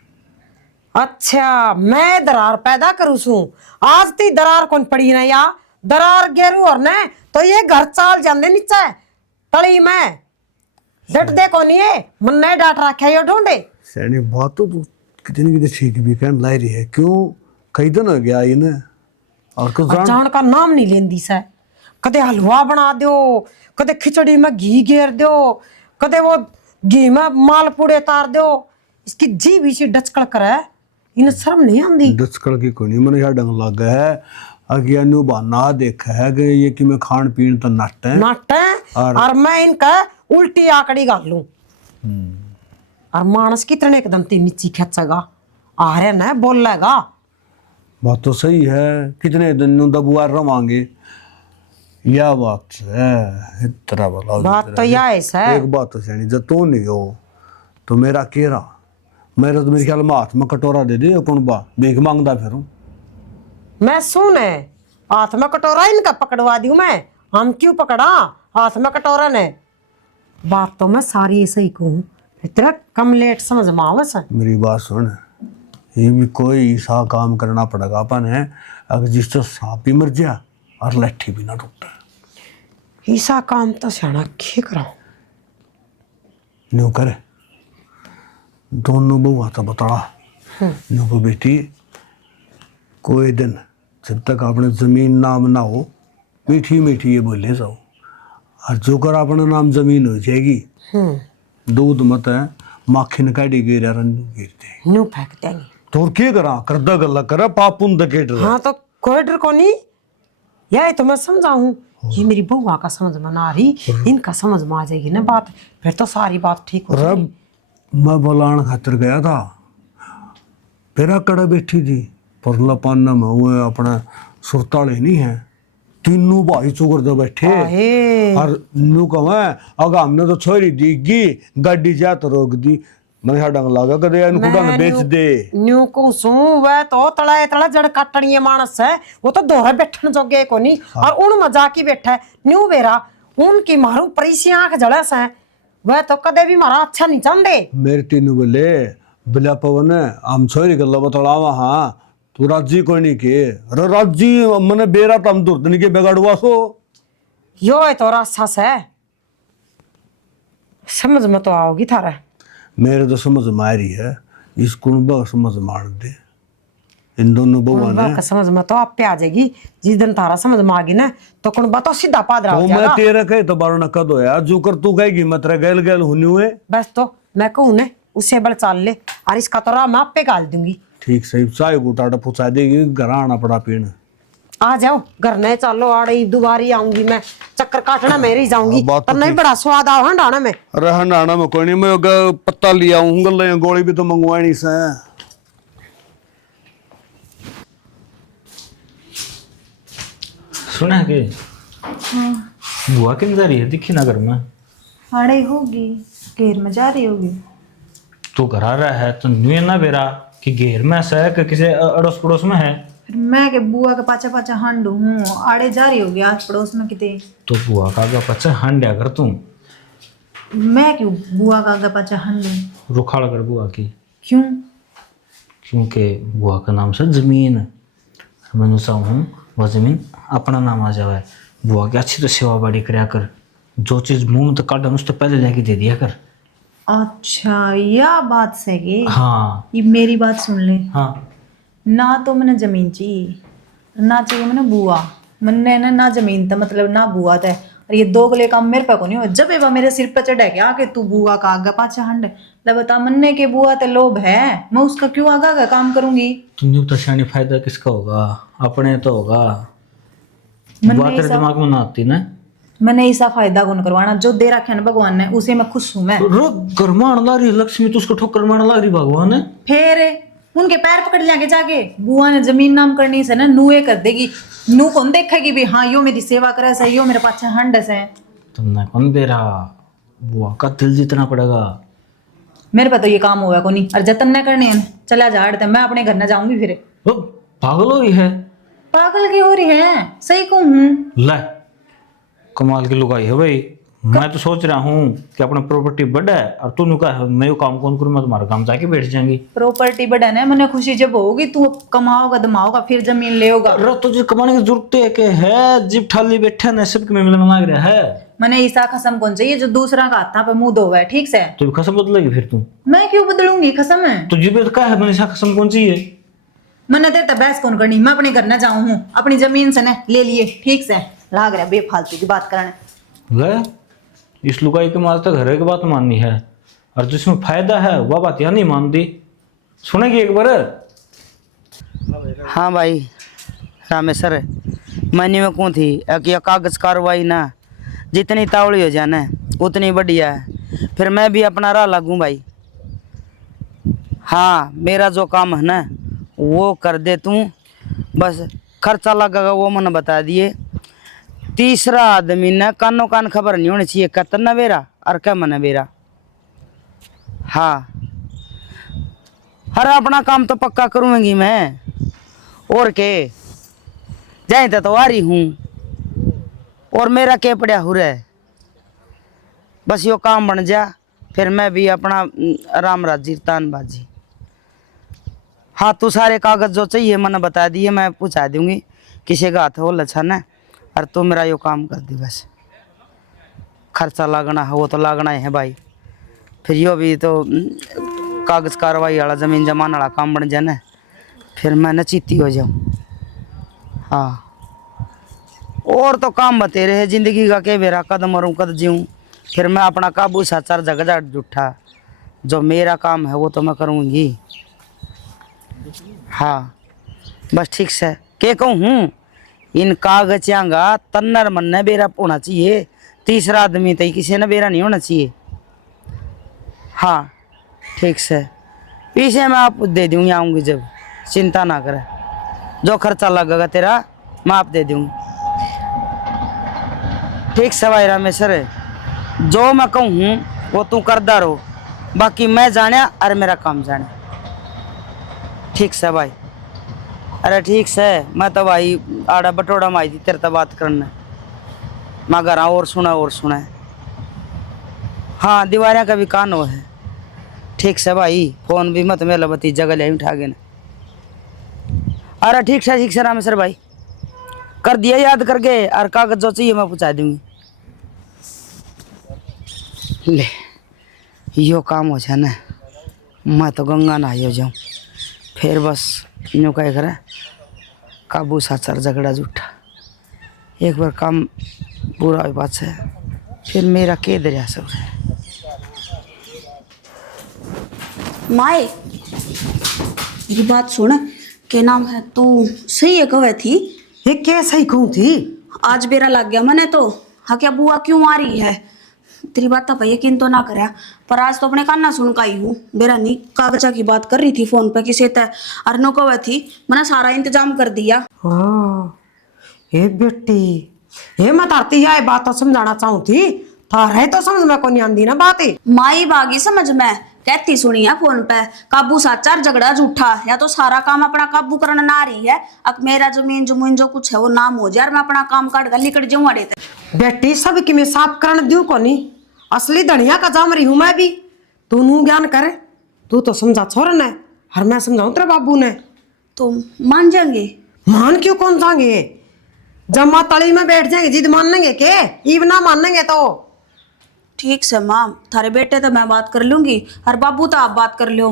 अच्छा मैं दरार पैदा करूँ सू, आज ती दरार कौन पड़ी ना या दरार गेरू और ने तो ये घर चाल जाने नीचे तली में डट दे कौन ये मन ने डांट रखा ये ढूंढे। सैनी बात तो तू कितनी ठीक भी कहने लाई रही है, क्यों कई दिन हो गया इन्हें और कुछ जान का नाम नहीं लेंदी से। कदे हलवा बना दो, कदे खिचड़ी में घी घेर दो, कदे वो घी में मालपूड़े तार दो। इसकी जीभ इसी डचकड़ करे, इन्हें शर्म नहीं आंदी। डचकड़ की कोई नहीं, मैंने यहाँ डंग लग है अगिया नु बहाना देखा है कि ये कि मैं खान पीन तो नट है और मैं इनका उल्टी आकड़ी गाल लूं। और मानस कितने एकदम ती नीची खेचेगा आ रहे न बोलेगा। बात तो सही है, कितने दिन दबुआ रवांगे या बात है इतना बोला। बात तो यह है एक बात तो सही, जब तू नहीं हो तो मेरा केरा मेरा तो मेरे ख्याल में हाथ में कटोरा दे दे कौन बा भीख मांगता फिर मैं सुने हाथ में कटोरा इनका पकड़वा दी मैं, हम क्यों पकड़ा हाथ में कटोरा ने। बात तो मैं सारी ऐसे ही कहूँ, इतना कम लेट समझ में आवे से। मेरी बात सुन, ये भी कोई ऐसा काम करना पड़ेगा अपन है अगर जिससे सांप भी मर जाए और लट्ठी भी ना टूटे। ऐसा काम तो सियाना क्या करा न्यू करे दोनों बहुआ तो बता न्यू को बेटी कोई दिन जब तक अपने जमीन नाम ना हो मीठी मीठी ये बोले जाओ, और जो कर अपना नाम जमीन हो जाएगी दूध मत है माखिन काटी गिरा रंजू गिरते न्यू फेंक देंगे तो और क्या करा करदा गल्ला करा पापुन दकेट हाँ तो कोई डर को नहीं, यही तो मैं समझाऊं ये मेरी बुआ का समझ में ना आ रही, इनका समझ में आ जाएगी ना बात, फिर तो सारी बात ठीक हो अरे जाएगी। मैं बुलान खातिर गया था, फिर कड़ा बैठी थी परला पाना में वो अपना सुरताले नहीं है, तीनों भाई चुकर दे बैठे आहे। और नू कहा अगर हमने तो छोरी दीगी गाड़ी जा तो रोक दी, मैंने हाँ डंग लगा कदे इनको डंग बेच दे। न्यू को सू वह तो तड़ा तड़ा जड़ काटनी मानस है, वो तो दोहरे बैठन जोगे को नहीं। और उन मजाक ही बैठा है न्यू बेरा, उनकी मारू परीसी आंख जड़स है, वह तो कदे भी मारा अच्छा नहीं चाहते। मेरे तीनों बोले बिला पवन हम छोरी गल्ला बतलावा, हाँ तू राजी कोई नहीं के, अरे राजी मैंने बेरा तम दुर्द नहीं के बेगाड़वा सो। यो है तो रास्ता है, समझ में तो आओगी थारा। मेरे तो समझ में आ रही है, इस कुंबा समझ मार दे इन दोनों बउआ ने। का समझ में तो आप पे आ जाएगी, जिस दिन तारा समझ में आ गई ना तो कुंबा तो सीधा पादरा हो तो जाएगा। मैं तेरा कहे तो बारो न कदो यार, जो कर तू कहेगी मत रे गैल गैल होनी हुए। बस तो मैं कहूँ ना उससे बड़ चाल ले, और इसका तो राह मैं आप पे गाल दूंगी। ठीक सही चाय गुटाटा पूछा देगी, घर आना पड़ा पीने। आ जाओ घर नहीं चलो, आड़े दोबारी आऊंगी मैं, चक्कर काटना मैं ही जाऊंगी, बात तो पर नहीं बड़ा स्वाद आओ हंडाना में। अरे हंडाना में कोई नहीं, मैं पत्ता लिया हूँ, गल गोली भी तो मंगवानी से। सुना के बुआ किन जा रही है, दिखी ना घर में। आड़े होगी, घेर में जा रही होगी। तू घर आ रहा है तो न्यू ना बेरा कि घेर में ऐसा है कि किसी अड़ोस पड़ोस में है। फिर मैं के बुआ के पाछा पाछा हांडू हूँ, आड़े जा रही होगी आस पड़ोस में किते। तो बुआ का आगा पचा हांड्या कर तू, मैं क्यों बुआ का आगे पाछा हांडू? रुखाड़ कर बुआ की, क्यों? क्योंकि बुआ का नाम से जमीन है, मैं चाहूँ वह जमीन अपना नाम आ जाए। बुआ की अच्छी तो सेवा बाड़ी कराया कर, जो चीज़ मुंह में तो काटा उससे पहले लेके दे दिया कर। अच्छा यह बात सही। हाँ ये मेरी बात सुन ले, हाँ, ना तो मैंने जमीन चाहिए, ना चाहिए मैंने बुआ, मैंने ना जमीन था मतलब ना बुआ था। और ये दो गले काम मेरे पे को नहीं हो, जब ये मेरे सिर पे चढ़ा के आके तू बुआ का आगा पाछा हंड ले, बता मन्ने के बुआ ते लोभ है, मैं उसका क्यों आगा का काम करूंगी? तुमने तो शानी फायदा किसका होगा, अपने तो होगा। मन्ने बुआ तेरे ऐसा- दिमाग में ना आती ना। मैंने ऐसा फायदा कौन करवाना, जो दे रखे ना भगवान ने उसे मैं खुश हूं। मैं घर मारने लग रही लक्ष्मी, तो उसको ठोकर मारने लग रही भगवान है। फिर उनके पैर पकड़ जाके जाके बुआ ने जमीन नाम करनी से ना नुए कर देगी, नू कौन देखेगी भी हाँ यो मेरी सेवा करे से, यो मेरे पाछे हंड से। तुमने कौन दे रहा, बुआ का दिल जीतना पड़ेगा। मेरे पे तो ये काम हुआ को नहीं, और जतन न करने हैं चला जा हटते, मैं अपने घर न जाऊंगी। फिर वो पागल हो रही है, पागल की हो रही है, सही कहूँ। ले कमाल की लुगाई है भाई। मैं तो सोच रहा हूँ कि अपना प्रॉपर्टी बढ़ा है, और तू कहा मैं वो काम कौन करूँ, मैं तुम्हारा काम जाके बैठ जाएंगी। प्रॉपर्टी बढ़ा ना, मैंने खुशी जब होगी तू कमाओगा दमाओगा फिर जमीन ले होगा। अरे तुझे कमाने की जरूरत है कि है, जिप ठाली बैठा ना सबके में मिलने मांग रहा है। मैंने ऐसा खसम कौन चाहिए जो दूसरा का हाथा पे मुंह धोवे, ठीक से। तो कसम बदलेगी फिर तू, मैं क्यों बदलूंगी कसम है? तो जिबे तो क्या है, मैंने कसम कौन सी है। मैंने देर तक बहस कौन करनी, मैं अपने घर न जाऊं हूँ, अपनी जमीन से न ले लिए, ठीक से। लाग रहा बेफालतू की बात करने। ले इस लुगाई के माल तक घर की बात माननी है, और जिसमें फायदा है वह बात यहाँ नहीं मानती। सुनेगी एक बार? हाँ भाई रामेश्वर, मैंने में कौन थी कि यह कागज कार्रवाई ना जितनी तावड़ी हो जाना उतनी बढ़िया है, फिर मैं भी अपना राह लगूँ भाई। हाँ मेरा जो काम है ना वो कर दे तू, बस खर्चा लगेगा वो मैंने बता दिए। तीसरा आदमी ने कानो कान खबर नहीं होनी चाहिए कतना बेरा और क्या मन बेरा। हाँ हर अपना काम तो पक्का करूँगी मैं, और के जाए तो आ रही हूँ, और मेरा क्या पड़ा हो रहा है, बस यो काम बन जा फिर मैं भी अपना राम राजी तान बाजी। हाँ तू सारे कागज जो चाहिए मैंने बता दिए, मैं पूछा दूंगी किसी का हाथ हो लच्छा ना, और तू मेरा यो काम कर दी बस। खर्चा लागना है वो तो लागना ही है भाई, फिर यो भी तो कागज कार्रवाई वाला जमीन जमान वाला काम बन जाए ना, फिर मैं नचीती हो जाऊँ। हाँ और तो काम बतेरे है जिंदगी का के बेरा, कद मरूँ कद जीऊँ, फिर मैं अपना काबू सा चार जगह जुट्ठा, जो मेरा काम है वो तो मैं करूँगी। हाँ बस ठीक से के कहूँ इन कागजां का तन्नर मन्ने बेरा होना चाहिए, तीसरा आदमी तो किसी ने बेरा नहीं होना चाहिए। हाँ ठीक से, पीछे मैं आप दे दूंगी, आऊंगी जब, चिंता ना करे, जो खर्चा लगेगा तेरा मैं आप दे दूंगी। ठीक से भाई रामेश्वर, जो मैं कहूँ वो तू करदा रहो, बाकी मैं जाने और मेरा काम जाने। ठीक से भाई। अरे ठीक से, मैं तो भाई आड़ा बटोड़ा माई थी तेरे तो बात करना, मैं घर और सुना। हाँ दीवारें का भी कान हो है। ठीक से भाई, फोन भी मत मेला बती जगह ले उठा गए ना। अरे ठीक से रामेश्वर भाई, कर दिया याद करके, और कागज जो चाहिए मैं पहुँचा दूंगी। ले यो काम हो जाए ना, मैं तो गंगा नहाई हो जाऊँ, फिर बस यूँ क्या करे, काबू साचर झगड़ा झूठा, एक बार काम पूरा हो बात है, फिर मेरा के दरिया सब है। माए मेरी बात सुन, के नाम है, तू सही है कवे थी? ये क्या सही कहूँ थी? आज बेरा लग गया मने तो, हाँ क्या बुआ क्यों आ रही है? तेरी बात तो यकीन तो ना करे, पर आज तो अपने कान ना सुन का ही हूँ। बेरा नी कागजा की बात कर रही थी फोन पे किसी ते, अरनो कवे थी, मैंने सारा इंतजाम कर दिया। हाँ ये बेटी, ये मैं तारती है बात तो समझाना चाहूँ थी, थारे तो समझ में को नहीं आंदी ना बातें। माई बागी समझ में कहती सुनी है फोन पे, काबू साचार झगड़ा झूठा, या तो सारा काम अपना काबू करना ना रही है, अब मेरा जमीन जमीन जो कुछ है वो नाम हो जाए, मैं अपना काम काट कर निकट जाऊँ अड़े तक। बेटी सब कि मैं साफ करण दूं को नहीं, असली धनिया का जाम रही हूं मैं भी, तू नू ज्ञान करे, तू तो समझा छोरन है, हर मैं समझाऊं तेरे बाबू ने तो मान जाएंगे? मान क्यों कौन जाएंगे, जब तली में बैठ जाएंगे जिद मानेंगे के, ईव ना मानेंगे तो। ठीक से माँ, थारे बेटे तो मैं बात कर लूंगी, और बाबू तो आप बात कर लो,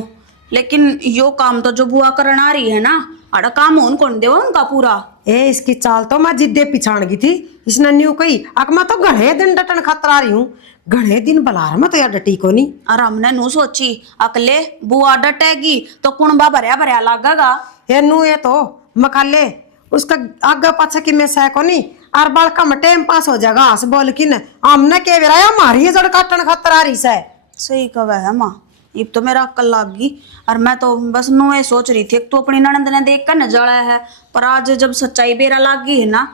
लेकिन यो काम तो जो बुआ करन आ रही है ना, अड़ा काम उन कौन देवा उनका पूरा। ए इसकी चाल तो मैं जिद्दे पिछाड़ गई थी, इसने न्यू कही अक मैं तो घने दिन डटन खतर आ रही हूँ, घने दिन बलार में तो यार डटी को नहीं। और हमने नू सोची अकले बुआ डटेगी तो कुणबा भरया भरया लागेगा। ये नू ये तो मकाले उसका आगे पाछे की में सह को नहीं, और बाल का टाइम पास हो जाएगा हंस बोल की न, हमने के विराया मारी जड़ काटन खतर आ रही से। सही कहा है माँ, ये तो मेरा अक्ल लाग गई, और मैं तो बस नू ये सोच रही थी तो अपनी ननंद ने देख कर न जड़ा है, पर आज जब सच्चाई बेरा लाग गई है ना,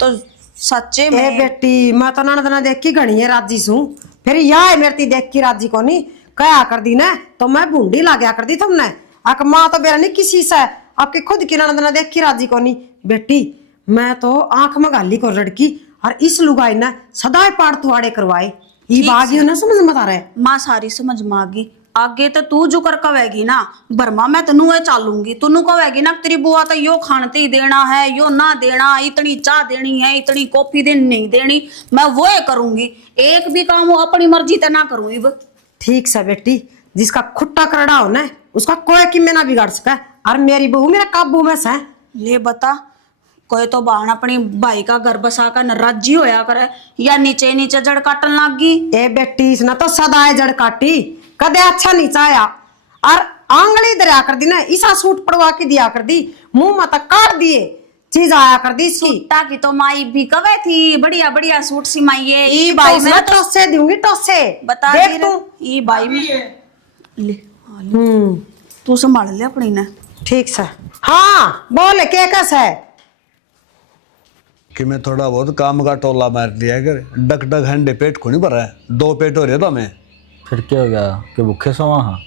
तो सच्चे में। ए बेटी मैं तो ननद ने देख की घनी है राजी सू, फिर या है मेरी देख की राजी को नहीं कया कर दी ना, तो मैं बूंदी ला गया कर दी तुमने, अक माँ तो बेरा नहीं किसी से, आपकी खुद की ननद ने देख की राजी को नहीं। बेटी मैं तो आंख में गाली को लड़की, और इस लुगाई ने सदाई पाड़ तुआड़े करवाए, ये बागी ना समझ मत आ रहा है। माँ सारी समझ में आ गई, आगे तो तू जो कर कवेगी ना बर्मा मैं तनु ये चालूंगी, तनु कवेगी ना तेरी बुआ तो यो खानते ही देना है, यो ना देना, इतनी चाय देनी है, इतनी कॉफी देनी नहीं देनी, मैं वो ये करूंगी, एक भी काम वो अपनी मर्जी तो ना करूंगी। ठीक से बेटी, जिसका खुट्टा करड़ा हो ना उसका कोई किम्मे ना बिगाड़ सका, और मेरी बहू मेरा काबू में से। ले बता, कोई तो बहन अपनी भाई का घर बसा कर नाराजी होया करे, या नीचे नीचे जड़ काटन लाग गई। ए बेटी इसने तो सदाए जड़ काटी, कदे अच्छा नहीं चाया, और आंगली दरिया कर दी ना, ईसा सूट पड़वा के दिया कर दी, मुंह में तक काट दिए, चीज आया कर दी इसकी। सूटा की तो माई भी कवे थी, बढ़िया बढ़िया सूट सिमाइए, ई भाई मैं टोसे दूंगी टोसे, बता देख तू। ई भाई में ले तू संभाल ले अपनी ने। ठीक से हाँ बोले के कस है कि मैं थोड़ा बहुत काम का टोला मार लिया कर, डक डक हंडे पेट को नहीं भरा है, 2 पेट हो रहे तो मैं फिर क्या हो गया कि भूखे सो वहाँ?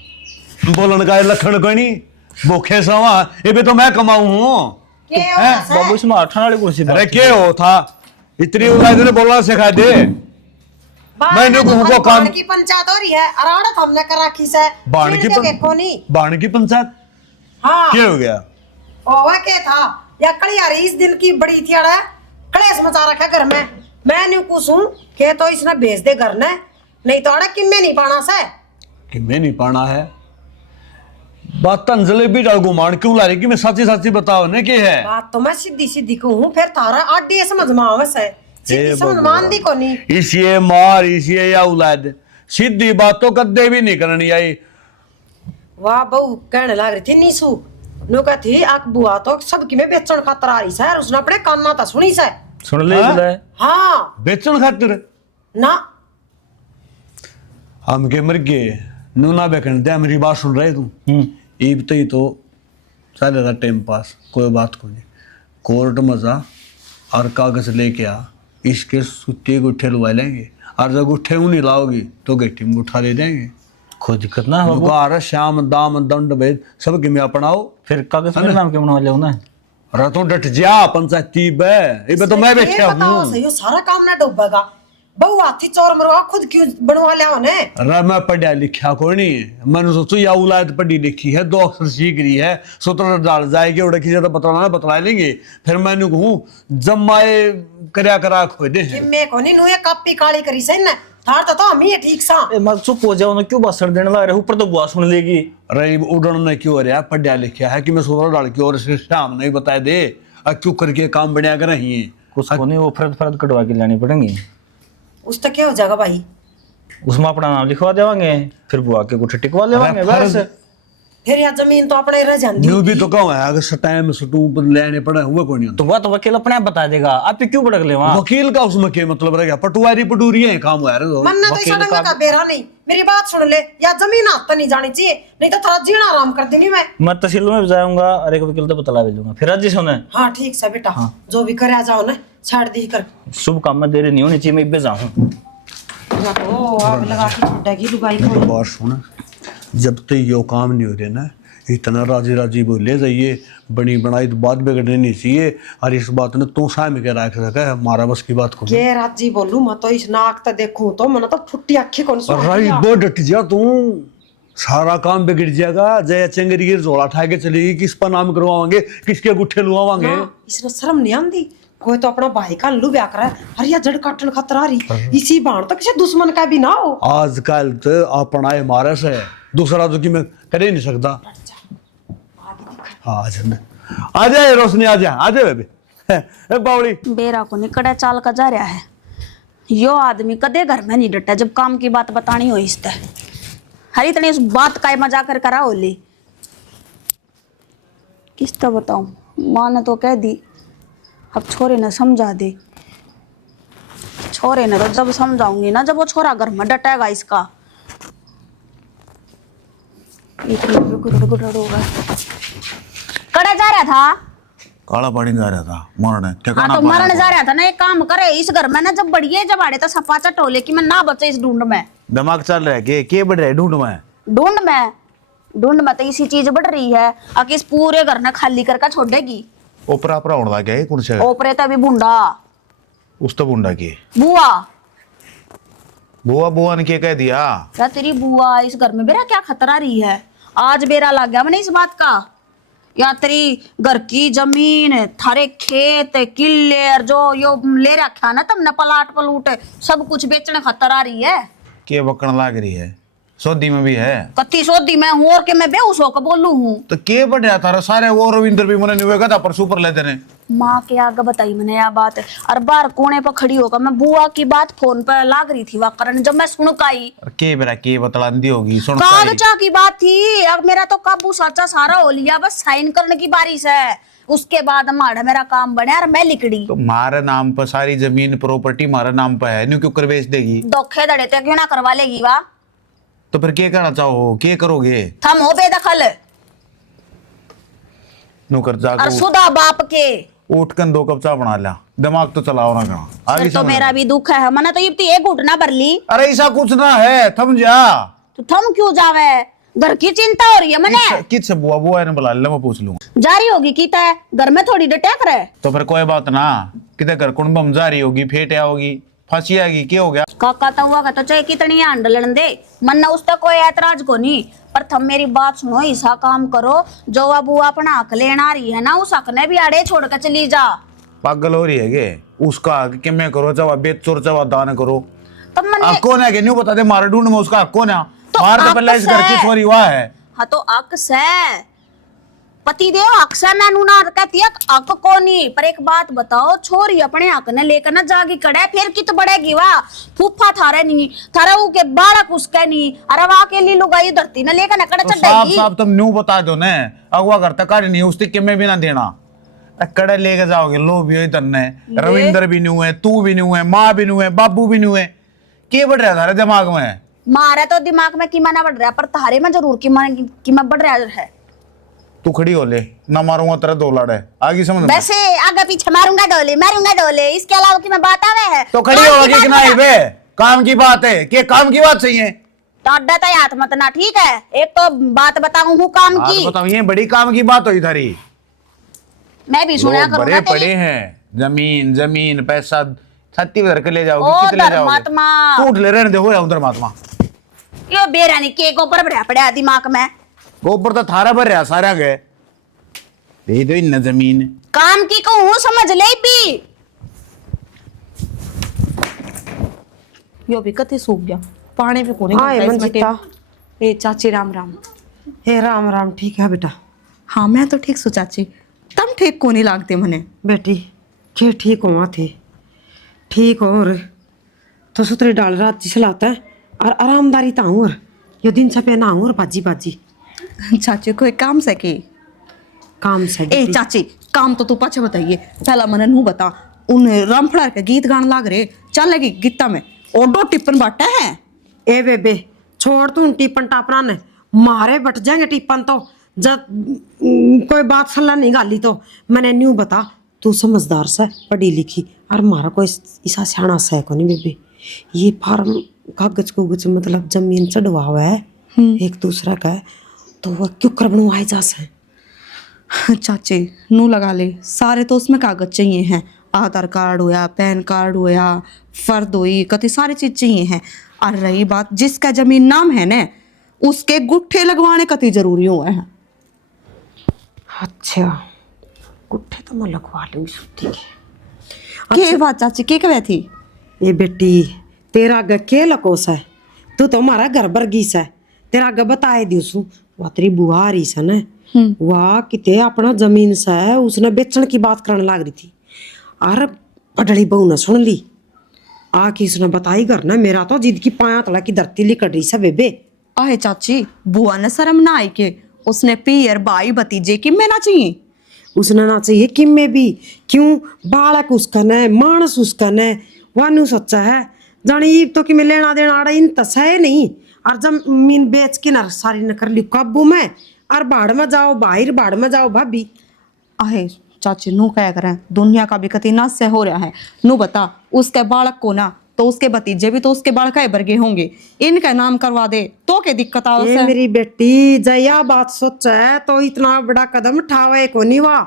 बोलन का लखन कोई नहीं, भूखे सवा ये भी तो मैं कमाऊ हूँ। बाबू इसमें आठन वाली कुर्सी अरे क्या हो था, इतनी उदाहरण बोलना सिखा दे, मैंने को काम की पंचायत हो रही है, अराड़त हमने कर रखी से बाण की बाण की पंचायत। हाँ क्या हो गया? ओवा के था या कलियारी इस दिन की बड़ी थी, अड़ा कलेश मचा रखा घर में, मैं न्यू पूछूं के तो इसने भेज दे घर ने, नहीं तो अड़ा किम्मे नहीं पाना से। किम्मे नहीं पाना है, बात अंजलि भी डाल मान क्यों ला रही कि मैं सच्ची सच्ची बताओ ने के है। बात तो मैं सीधी सीधी कहूं, फिर तारा आडी समझ में आवे से, सीधी समझ मान दी को नहीं। इसिए मार इसिए या औलाद, सीधी बात तो कदे भी नहीं करनी आई। वाह बहू कहने लग रही थी नीसू, नु कहती आक बुआ तो सबकी में बेचण खातर आ रही सर उसने अपने कान्ना ता सुनी से सुन ले हाँ? बुलाए हाँ बेचन खातिर ना हम के मर गए नूना बेकन दे मेरी बात सुन रहे तू ईब तो चल रहा टाइम पास कोई बात को नहीं कोर्ट में जा और कागज लेके आ इसके सुत्ते गुट्ठे लुआ लेंगे और जब गुट्ठे नहीं लाओगी तो गट्टी में उठा दे देंगे कोई दिक्कत ना हो बुखार श्याम दाम दंड भेद सब के में अपनाओ फिर कागज मेरे नाम के बनवा ले ना अरे तू डट जा पंचायती बे ये तो मैं बैठा ये बताओ हूँ सही सारा काम ना डूबेगा बहु हाथी चोर मरवा खुद क्यों बनवा लिया ने अरे मैं पढ़ा लिखा को नहीं मैंने सोचो या औलाद पढ़ी लिखी है 2 अक्षर सीख रही है सूत्र डाल जाएगी उड़ा की ज्यादा बतलाना बतला लेंगे फिर मैंने कहूँ जमाए करया करा खो दे कि मैं को नहीं नु ये कापी काली करी से ना थार तो हम ही ठीक सा ए मत चुप हो जाओ ना क्यों भाषण देने लग रहे हो ऊपर तो बुआ सुन लेगी अरे उड़न ने क्यों रहा पढ़ा लिखा है कि मैं सूत्र डाल के और इसके शाम नहीं बताए दे क्यों करके काम बढ़िया कर रही है कुछ को नहीं वो फर्द फर्द कटवा के लानी पड़ेंगी उस तक क्या हो जाएगा भाई उसमें अपना नाम लिखवा देवांगे फिर बुआ के गुट्ठे टिकवा लेवांगे बस फिर या जमीन तो अपने रह जाती न्यू भी तो कहूँ है अगर टाइम सटू लेने पड़े हुए कौन तो वह तो वकील अपने आप बता देगा आप क्यों भड़क ले वहाँ वकील का उसमें क्या मतलब रहेगा पटवारी पटूरी है काम हुआ है मन्ना तो सड़ंगा का बेरा नहीं मेरी बात सुन ले या जमीन हाथ तो नहीं जानी चाहिए नहीं तो थोड़ा जीना आराम कर देनी मैं तहसील में जाऊंगा और एक वकील तो बतला भेजूंगा फिर राजी सुने हाँ ठीक से बेटा जो भी करे आ जाओ ना छाड़ दी कर शुभ काम में देरी नहीं होनी चाहिए मैं इब्बे जाऊँ ओ आग लगा के छोड़ेगी दुबई को बात सुन जब तक यो काम नहीं हो रहे ना इतना राजी राजी बोले जाइए बनी बनाई तो बात बिगड़नी नहीं चाहिए और इस बात ने तू सामने के रख सका है हमारा बस की बात को के राजी बोलू मैं तो इस नाक तो देखूं तो मन तो फुट्टी आंखें कौन सो राई बो डट जा तू सारा काम बिगड़ जाएगा जय चंगरी की झोला उठा के चलेगी किस पर नाम करवाएंगे किसके गुट्ठे लुआवांगे इसने शर्म नहीं आंदी कोई तो अपना भाई का लू ब्याह करा अरे या जड़ काटन खतरा रही इसी बाण तो किसी दुश्मन का भी ना हो आजकल तो अपना है मारे से दूसरा तो कि मैं कर ही नहीं सकता हाँ आ जाए रोशनी आ जाए बेबी बावड़ी बेरा को निकड़ा चाल का जा रहा है यो आदमी कदे घर में नहीं डटा जब काम की बात बतानी हो इसते हरी तनी उस बात का मजाक कर करा होली किस तो बताऊं माँ ने तो कह दी अब छोरे ने समझा दे छोरे ने तो जब समझाऊंगी ना जब वो छोरा घर में डटेगा इसका कड़ा जा रहा था काला पानी जा रहा था मरने क्या हाँ तो मरण जा रहा था ना एक काम करे इस घर में ना जब बढ़िए जब आड़े तो सफा चटोले की मैं ना बचे इस ढूंढ में दिमाग चल रहा है के बढ़ रहा है ढूंढ में तो इसी चीज बढ़ रही है आके इस पूरे घर ने खाली करके छोड़ेगी ओपरा अपरा होने लगा है कौन से ओपरे तो अभी बुंडा उस तो बुंडा की बुआ बुआ बुआ ने क्या कह दिया क्या तेरी बुआ इस घर में बेरा क्या खतरा रही है आज बेरा लग गया मैंने इस बात का या तेरी घर की जमीन थारे खेत किले और जो यो ले रखा ना तुमने पलाट पलूट सब कुछ बेचने खतरा रही है के बकण लाग रही है सौदी में भी है कत्ती सोदी मैं हूँ और के मैं बेहोश होकर बोलू हूँ तो के बढ़ रहा था सारे वो रविंद्र भी मैंने नहीं था पर सुपर लेते ने माँ के आगे बताई मैंने यह बात और बार कोने पर खड़ी होकर मैं बुआ की बात फोन पर लाग रही थी वाकरण जब मैं सुन पाई के बेरा के बतलांदी होगी सुन कागजा की बात थी अब मेरा तो काबू साचा सारा हो लिया बस साइन करने की बारिश है उसके बाद हमारा मेरा काम बने और मैं लिकड़ी तो मारे नाम पर सारी जमीन प्रॉपर्टी हमारे नाम पर है न्यू क्यों कर बेच देगी धोखे धड़े तो क्यों ना करवा लेगी वाह तो फिर क्या करना चाहो क्या करोगे थम हो बेदखल नौकर और जाकर सुधा बाप के उठ कर 2 कप चाय बना लिया दिमाग तो चलाओ ना कहा फिर तो मेरा भी दुख है मैंने तो इतनी एक घुटना भर ली अरे ऐसा कुछ ना है थम जा तो थम क्यों जावे घर की चिंता हो रही है मैंने किस बुआ बुआ ने बुला ले मैं पूछ लूंगा जारी होगी की तय घर में थोड़ी डटेक रहे तो फिर कोई बात ना किधर घर कुंडम जारी होगी फेट होगी फंसी आएगी क्या हो गया काका तो हुआ तो चाहे कितनी आंडलन दे मन उस तक कोई ऐतराज को नहीं पर थम मेरी बात सुनो ऐसा काम करो जो अब वो अपना हक लेना रही है ना उस हक ने भी आड़े छोड़ कर चली जा पागल हो रही है के उसका हक कि मैं करो चाहे बेच चोर चाहे दान करो तब मैंने कौन है न्यू बता दे मारे ढूंढ में उसका हक कौन है तो मार तो पहले इस घर की छोरी हुआ है हाँ तो अक्स है पति देव अक्सर मैनू ना कहती है अक को नहीं, पर एक बात बताओ, छोरी अपने हक ने लेकर ना जागी कड़े फिर कित बढ़ेगी वाह। फूफा थारे नहीं, थारा ऊ के बालक उसके नहीं, अरे वाह के लिए लुगाई धरती ना लेकर ना कड़े तो चढ़ेगी। साहब तुम न्यू बता दो ने, अगवा करता काट नहीं उसके किमे भी ना देना, कड़े लेके जाओगे लो भी इधर ने, रविंदर भी न्यू है, तू भी न्यू है, माँ भी न्यू है, बाबू भी न्यू है, के बढ़ रहा थारे दिमाग में? मारा तो दिमाग में कीमा ना बढ़ रहा, पर थारे में जरूर कीमा बढ़ रहा है। तू खड़ी हो ले, ना मारूंगा तेरा दो लाड़ है, आगे समझ में? वैसे आगे पीछे मारूंगा डोले, इसके अलावा की मैं बात आवे है तो खड़ी होगी कि नहीं बे? काम की बात है कि काम की बात चाहिए? टाडा तो हाथ मत ना, ठीक है? एक तो बात बताऊं हूँ काम की, बताओ, ये बड़ी काम की बात हुई थारी। मैं भी सुना लोग करूंगा बड़े पड़े हैं, जमीन जमीन पैसा छत्ती भर के ले जाओगे, ओ कितने ले जाओगे? धर्मात्मा, तू उठ ले, रहने दे, हो उधर महात्मा। यो बेरानी के ऊपर बढ़िया पड़ा दिमाग में, गोबर तो थारा भर रहा सारा गए, दे दो इन जमीन। काम की कहूँ समझ ले भी। यो भी कते सूख गया, पानी भी कोनी हाँ मंजिता, ए चाची राम राम। हे राम राम, ठीक है बेटा? हाँ मैं तो ठीक सो चाची, तुम ठीक को नहीं लागते मने। बेटी के ठीक हुआ थे, ठीक और तो सुतरे डाल रात जी चलाता है और आरामदारी ताऊं और यो दिन छपे ना और बाजी बाजी चाची कोई काम से की काम से। ए चाची काम तो तू पाछे बताइए, पहला मने नू बता, उन रामफड़ा के गीत गान लाग रहे, चल लगी गीता में ओडो टिप्पन बाटा है। ए बेबे छोड़ तू टिप्पन टापरा ने, मारे बट जाएंगे टिप्पन तो, जब कोई बात सलाह नहीं गाली तो मैंने न्यू बता, तू समझदार सा पढ़ी लिखी और मारा कोई ऐसा सियाना सा है को नहीं बेबे, ये फार्म कागज कुगज मतलब जमीन चढ़वा हुआ है एक दूसरा का है, तो वह क्यों कर बनवाए जा से? चाची नू लगा ले, सारे तो उसमें कागज चाहिए हैं, आधार कार्ड होया, पैन कार्ड होया, फर्द हुई, कति सारी चीज चाहिए हैं। और रही बात जिसका जमीन नाम है ना, उसके गुट्ठे लगवाने कति जरूरी हुए हैं। अच्छा गुट्ठे तो मैं लगवा लूंगी सुट्टी के। के बात चाची के कहे थी? ये बेटी तेरा ग के लकोस है, तू तो हमारा घर बरगी सा है, तेरा ग बताए दिसू वह तेरी बुआ आ रही सा न, वह किते अपना जमीन सा है उसने बेचने की बात करने लग रही थी, और पटड़ी बहू ने सुन ली आके उसने बताई घर ना, मेरा तो जिद की पाया तला की धरती लिकड़ रही सा बेबे। आए चाची बुआ ने शर्म ना आई के उसने पियर भाई भतीजे की में ना चाहिए, उसने ना चाहिए कि में भी क्यों, बालक उसका न, मानस उसका न, वानू सोचा है जानी तो कि मैं लेना देना आड़ा इन तस है नहीं, और जमीन बेच के ना सारी न कर ली काबू में, और बाढ़ में जाओ बाहर, बाढ़ में जाओ भाभी। आहे चाची नू क्या करें, दुनिया का भी कति नाश से हो रहा है। नू बता उसके बालक को ना, तो उसके भतीजे भी तो उसके बालक बरगे होंगे, इनका नाम करवा दे तो क्या दिक्कत आ? ये मेरी बेटी जया बात सोचा है तो इतना बड़ा कदम उठावे को नहीं वा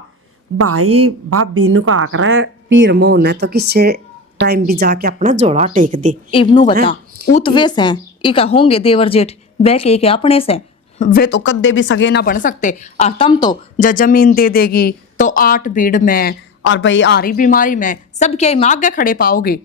भाई, भाभी नु का कर पीर मोह तो किसे टाइम भी जाके अपना जोड़ा टेक दे। इब्नू बता उतवे से इका होंगे देवर जेठ, वे के अपने से, वे तो कद्दे भी सगे ना बन सकते, और तुम तो जब जमीन दे देगी तो 8 भीड़ में और भाई आरी बीमारी में सब के आगे खड़े पाओगे।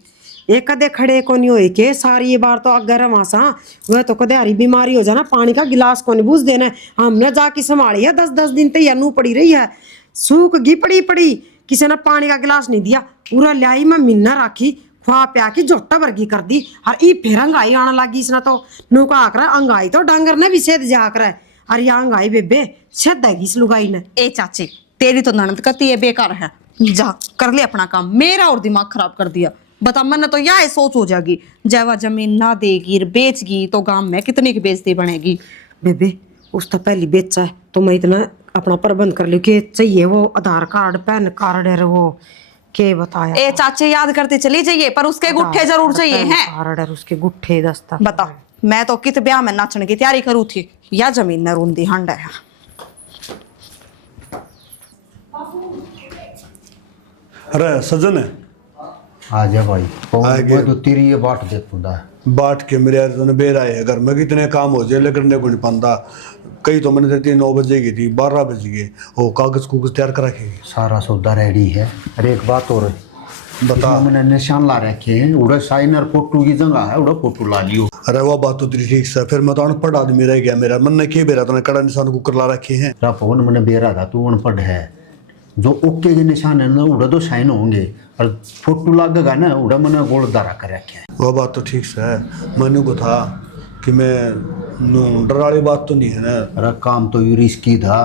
एक कदे खड़े को नहीं होए के सारी ये बार तो अगर वहां वह तो कदे हरी बीमारी हो जाना, पानी का गिलास को नहीं बूझ देना, हमने जाके संभाली है 10-10 दिन तक नू पड़ी रही है, सूख गी पड़ी किसी ने पानी का गिलास नहीं दिया, पूरा ल्याई में मिन्ना राखी खुआ प्या की जोटा वर्गी कर दी, और ई फिर अंगाई आने लगी, इसने तो नू का आकर अंगाई तो डांगर ने भी सेध जा कर, और यहाँ अंगाई बेबे सेधेगी इस लुगाई ने। ए चाची तेरी तो ननद कती है बेकार है, जा कर ले अपना काम, मेरा और दिमाग खराब कर दिया। बता मन तो यह सोच हो जाएगी जब वह जमीन ना देगी बेचगी तो गांव में कितनी की बेइज्जती बनेगी। बेबे उस तो पहली बेचा है तो मैं इतना अपना प्रबंध कर लियो कि चाहिए वो आधार कार्ड पैन कार्ड है वो के बताया। ए चाचे याद करते चली जाइए, पर उसके गुट्ठे जरूर चाहिए हैं। कार्ड है उसके गुट्ठे दस्ता। बता मैं तो कित ब्याह में नाचने की तैयारी करूँ थी, या जमीन न रूंदी हंड है। अरे सजन है आजा भाई आगे। मैं तो तेरी ये बाट देखूंगा बाट के मेरे यार तूने बेर आए घर में कितने काम हो जाए करने को नहीं पाता, कई तो मैंने देती 9 बजे की थी 12 बज गए, वो कागज कुगज तैयार कर रखे सारा सौदा रेडी है। अरे एक बात और बता। मैंने निशान ला रखे हैं, उड़ा साइन और फोटो की जगह है, उड़ा फोटो ला लियो। अरे वो बात तो तेरी ठीक से, फिर मैं तो अनपढ़ आदमी रह गया, मेरा मन ने के बेरा तूने कड़ा निशान कुकर ला रखे हैं। तेरा फोन मैंने बेरा था, तू अनपढ़ है। जो ओके के निशान है ना उड़ा तो साइन होंगे, और फोटो लगेगा ना उड़ा मैंने गोल दारा कर रखे हैं। वो बात तो ठीक से है, मैंने को था कि मैं डर वाली बात तो नहीं है ना। अरे काम तो यू रिस्की था,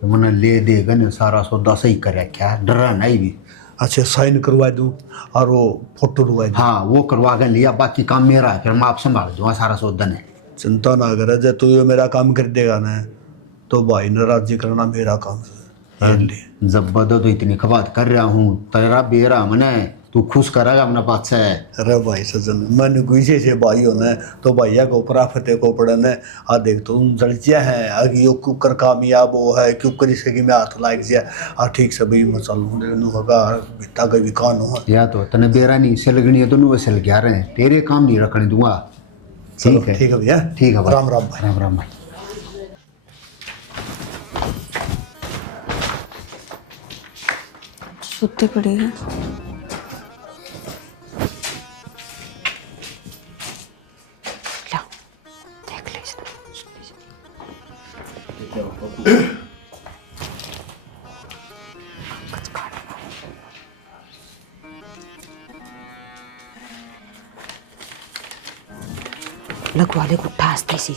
तो मैंने ले देगा ना सारा सौदा सही कर रखा है, डरा नहीं भी। अच्छा साइन करवा दूं और वो फोटो लगवा दूं? हाँ वो करवा के लिया, बाकी काम मेरा है, फिर मैं आप संभाल दूंगा सारा सौदा ने। चिंता ना करे, जब तू ये मेरा काम कर देगा ना तो भाई नाराजी करना मेरा काम है। जब बदो तो इतनी खबात कर रहा हूँ, तेरा बेरा मने तू खुश करेगा अपना बात से। अरे भाई सजन मैंने कोई से भाई होना तो भैया को प्राफत को पड़ने आ देख तो जड़चिया है आगे यो कुकर कामयाब वो है कुकर इसके कि मैं हाथ लाग जिया आ ठीक से भाई मैं चलूँ देखनू होगा बिता का भी कान हो या तो तने बेरा नहीं से लगनी है तो नु वैसे लग रहे हैं, तेरे काम नहीं रखने दूंगा। ठीक है भैया, ठीक है भाई। राम राम भाई। राम राम भाई। सुते पड़े हैं। ला, देख ले इसको। लगवा ले गुट्ठा हंसती सी।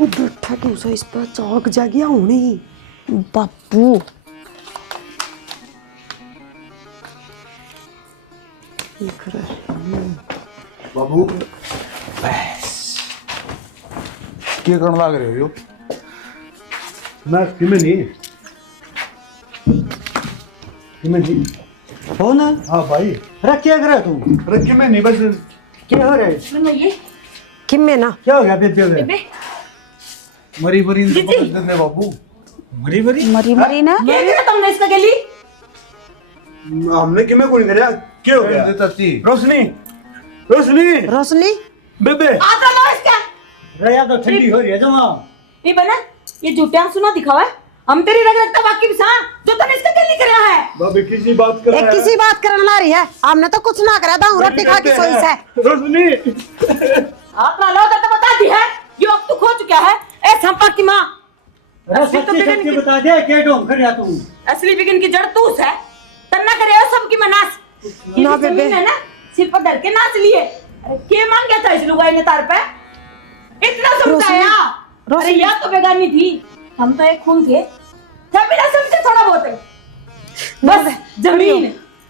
वो बैठा क्यों सा इस पर चौक जा गया होने ही। बापू बाबू क्या करने लग रहे हो? मैं किमें नहीं हो ना। हाँ भाई। अरे क्या कर रहा तू? अरे किमें नहीं बस क्या हो रहा है? किम्मे ना क्या हो गया बेबे? मरी मरी दे बाबू। मरी मरी मरी मरी ना तुमने इसका गली हमने किमें कोई नहीं क्या हो गया? रोशनी रोशनी रोशनी बेबे आता लो इसका रया तो ठंडी हो रही है जमा। ये बना ये झूठे आंसू ना दिखावा है। हम तेरी रग रखता बाकी भी सा जो तूने इसका गली कराया है। बाबे किसी बात कर एक किसी बात करने ला रही है, हमने तो कुछ ना करा था, रोटी खा के सोई से। रोशनी अपना लो तो बता दी है ये अब तू खो चुका है। ए संपा की माँ अरे सच्ची बता दे क्या ढोंग कर रहा तू? असली बिगिन की जड़ तू है तन्ना करे हो सबकी मनास ये ना भी जमीन बेबे। है ना सिर पर धर के नाच लिए। अरे के मान गया था इस लुगाई ने तार पे इतना समझाया। अरे या तो बेगानी थी हम तो एक खून थे जब भी ना समझे थोड़ा बहुत बस जमीन।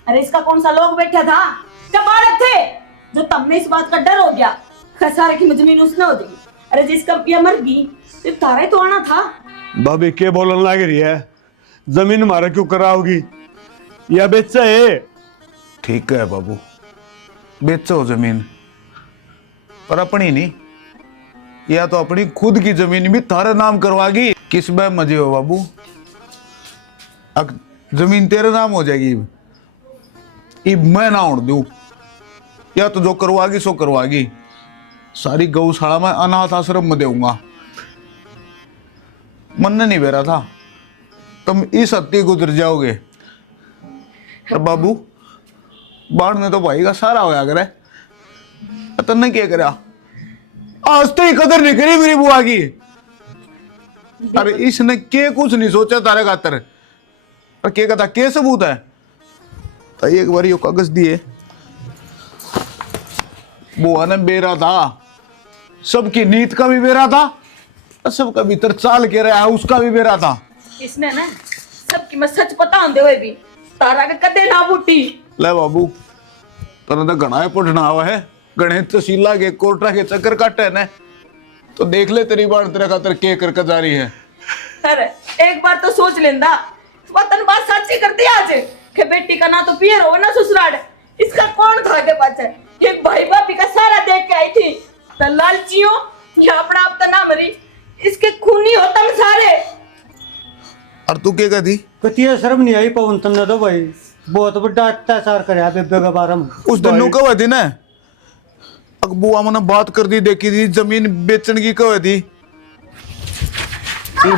अरे इसका कौन सा लोग बैठा था जब औरत थे जो तब में इस बात का डर हो गया खसारे की जमीन उसने हो जाएगी। अरे जिसका पिया मर गई तो तारा ही तो आना था। भाभी के बोलने लग रही है? जमीन हमारा क्यों कराओगी या बेचा है? ठीक है बाबू, बेचो जमीन पर अपनी नहीं, या तो अपनी खुद की जमीन भी थारे नाम करवागी। किस में मजे हो बाबू? जमीन तेरे नाम हो जाएगी इब मैं ना उड़ दूं, या तो जो करवागी सो करवागी। सारी गौशाला में अनाथ आश्रम में देऊंगा। मन ने नहीं बेरा था तुम इस हत्ती गुजर जाओगे। और बाबू बाढ़ ने तो भाई का सारा होया करे, तन्ने क्या करा? आज तो ही कदर नहीं करी मेरी बुआ की। अरे इसने के कुछ नहीं सोचा तारे खातर, और के कहता के सबूत है? तो एक बार यो कागज दिए, बुआ ने बेरा था, सबकी नीत का भी बेरा था, और सबका भीतर चाल के रहा है उसका भी बेरा था। इसने ना सबकी मैं सच पता होंदे हुए भी तारा के कदे ना बूटी। ले बाबू तेरा तो घना पढ़ना हुआ है, गणे तहसीला के कोर्टा के चक्कर काटे ने, तो देख ले तेरी बात तेरे खातर के कर जारी है। अरे एक बार तो सोच लेंदा वतन बात सच्ची करती आज के बेटी का ना तो पियर हो ना ससुराल। इसका कौन था के पाछे एक भाई भाभी का सारा देख के आई थी तो लालचियो या अपना आप तो ना मरी इसके खूनी हो तुम सारे। और तू क्या कहती? कतिया शर्म नहीं आई पवन तुमने तो भाई बहुत बड़ा अत्याचार कराया बेबे के बारे में। उस दिन नु कह थी ना बुआ मैंने बात कर दी, देखी थी जमीन बेचने की कह थी।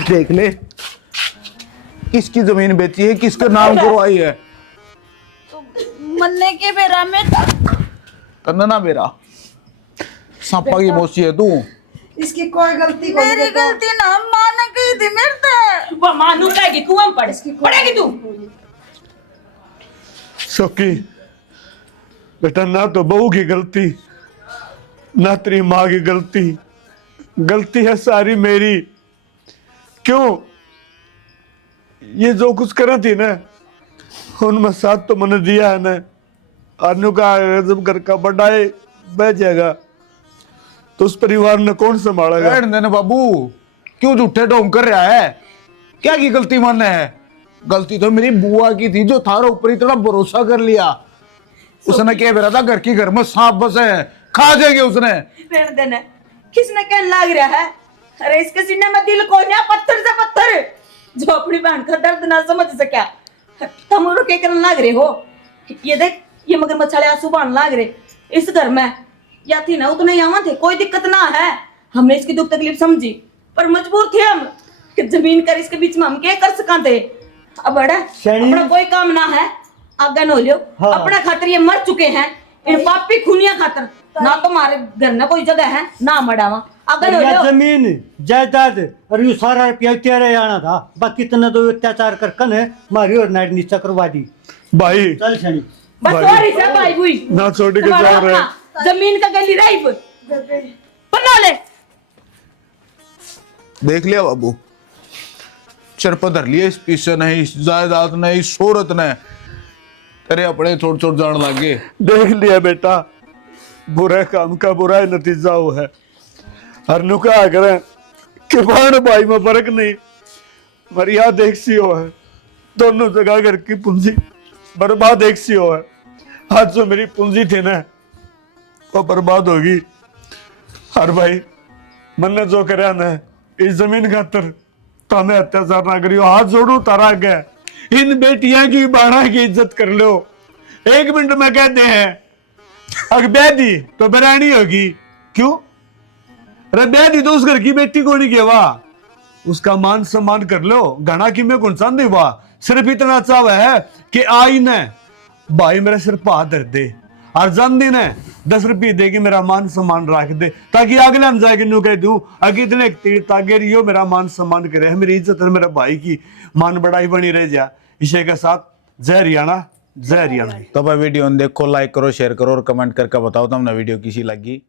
देख ले किसकी जमीन बेची है, किसका नाम करवाई है। तो मन्ने के बेरा में तन्ना ना बेरा सांपा की मौसी है तू। इसकी कोई गलती को मेरी गलती ना मां ने की थी मेरे से। वो मानू कहेगी कुआं में पड़ेगी तू। सौकी बेटा, ना तो बहू की गलती ना तेरी माँ की गलती, गलती है सारी मेरी। क्यों? ये जो कुछ करा थी ना, उनमें साथ तो मैंने दिया है ना। आदमी का जब घर का बड़ा है बह जाएगा तो उस परिवार ने कौन संभालेगा? बैठ देना बाबू, क्यों झूठे ढोंग कर रहा है? क्या की गलती मान है? गलती तो मेरी बुआ की थी जो थारा ऊपर इतना भरोसा कर लिया। उसने क्या बेरा था घर की घर में सांप बसे खा जाएंगे उसने। रहने देना, किसने कहने लग रहा है? अरे इसके सीने में दिल कोई नहीं, पत्थर से पत्थर, जो अपनी बहन का दर्द ना समझ सका। तुम और क्या करने लग रहे हो? ये देख, ये मगरमच्छ वाले आंसू बहाने लग रहे इस घर में। या थी ना उतने यहाँ थे, कोई दिक्कत ना है। हमने इसकी दुख तकलीफ समझी, पर मजबूर थे हम कि जमीन कर इसके बीच में हम क्या कर सका थे। अब बड़ा अपना कोई काम ना है, आगे नो लियो। अपने खातिर ये मर चुके हैं, इन पापी खूनिया खातर ना तुम्हारे घर में कोई जगह है ना मड़ावा। आगे नो लियो। जमीन जायदाद और ये सारा रुपया तेरे आना था, बाकी इतना तो अत्याचार कर कन है मारी और नाइट नीचा करवा दी। भाई चल शनि बस सॉरी से भाई बुई ना छोड़ के जा रहे हैं। जमीन का गली राइफ बना ले। देख लिया बाबू, सिर पर धर लिया इस पीछे नहीं, इस जायदाद नहीं, इस शोहरत ने तेरे अपने छोड़ छोड़ जान लगे। देख लिया बेटा, बुरे काम का बुरा ही नतीजा वो है। हरनु का करें कि बहन भाई में फर्क नहीं, मरियाद एक सी हो है। दोनों जगह घर की पूंजी बर्बाद एक सी हो है। आज जो मेरी पूंजी थी ना वो बर्बाद होगी। हर भाई मैंने जो करा ना इस जमीन खातर तो हमें अत्याचार ना करियो। हाथ जोड़ू तारा गया, इन बेटियां की बाड़ा की इज्जत कर लो। एक मिनट में कहते हैं अगर ब्याह तो बरानी होगी, क्यों? अरे ब्याह तो उस घर की बेटी को नहीं केवा, उसका मान सम्मान कर लो। घना की में कौन सा नहीं हुआ, सिर्फ इतना चाव है कि आई ने भाई मेरे सिर पर हाथ धर दे और जन्मदिन है 10 रुपये देगी, मेरा मान सम्मान रख दे, ताकि अगले हम जाके न्यू कह दूं अगे इतने तीर तागे रियो मेरा मान सम्मान करे, मेरी इज्जत है, मेरे भाई की मान बढ़ाई बनी रह जा। इसे के साथ जय हरियाणा, जय हरियाणा। तो भाई वीडियो देखो, लाइक करो, शेयर करो और कमेंट करके बताओ तुमने वीडियो किसी लगी।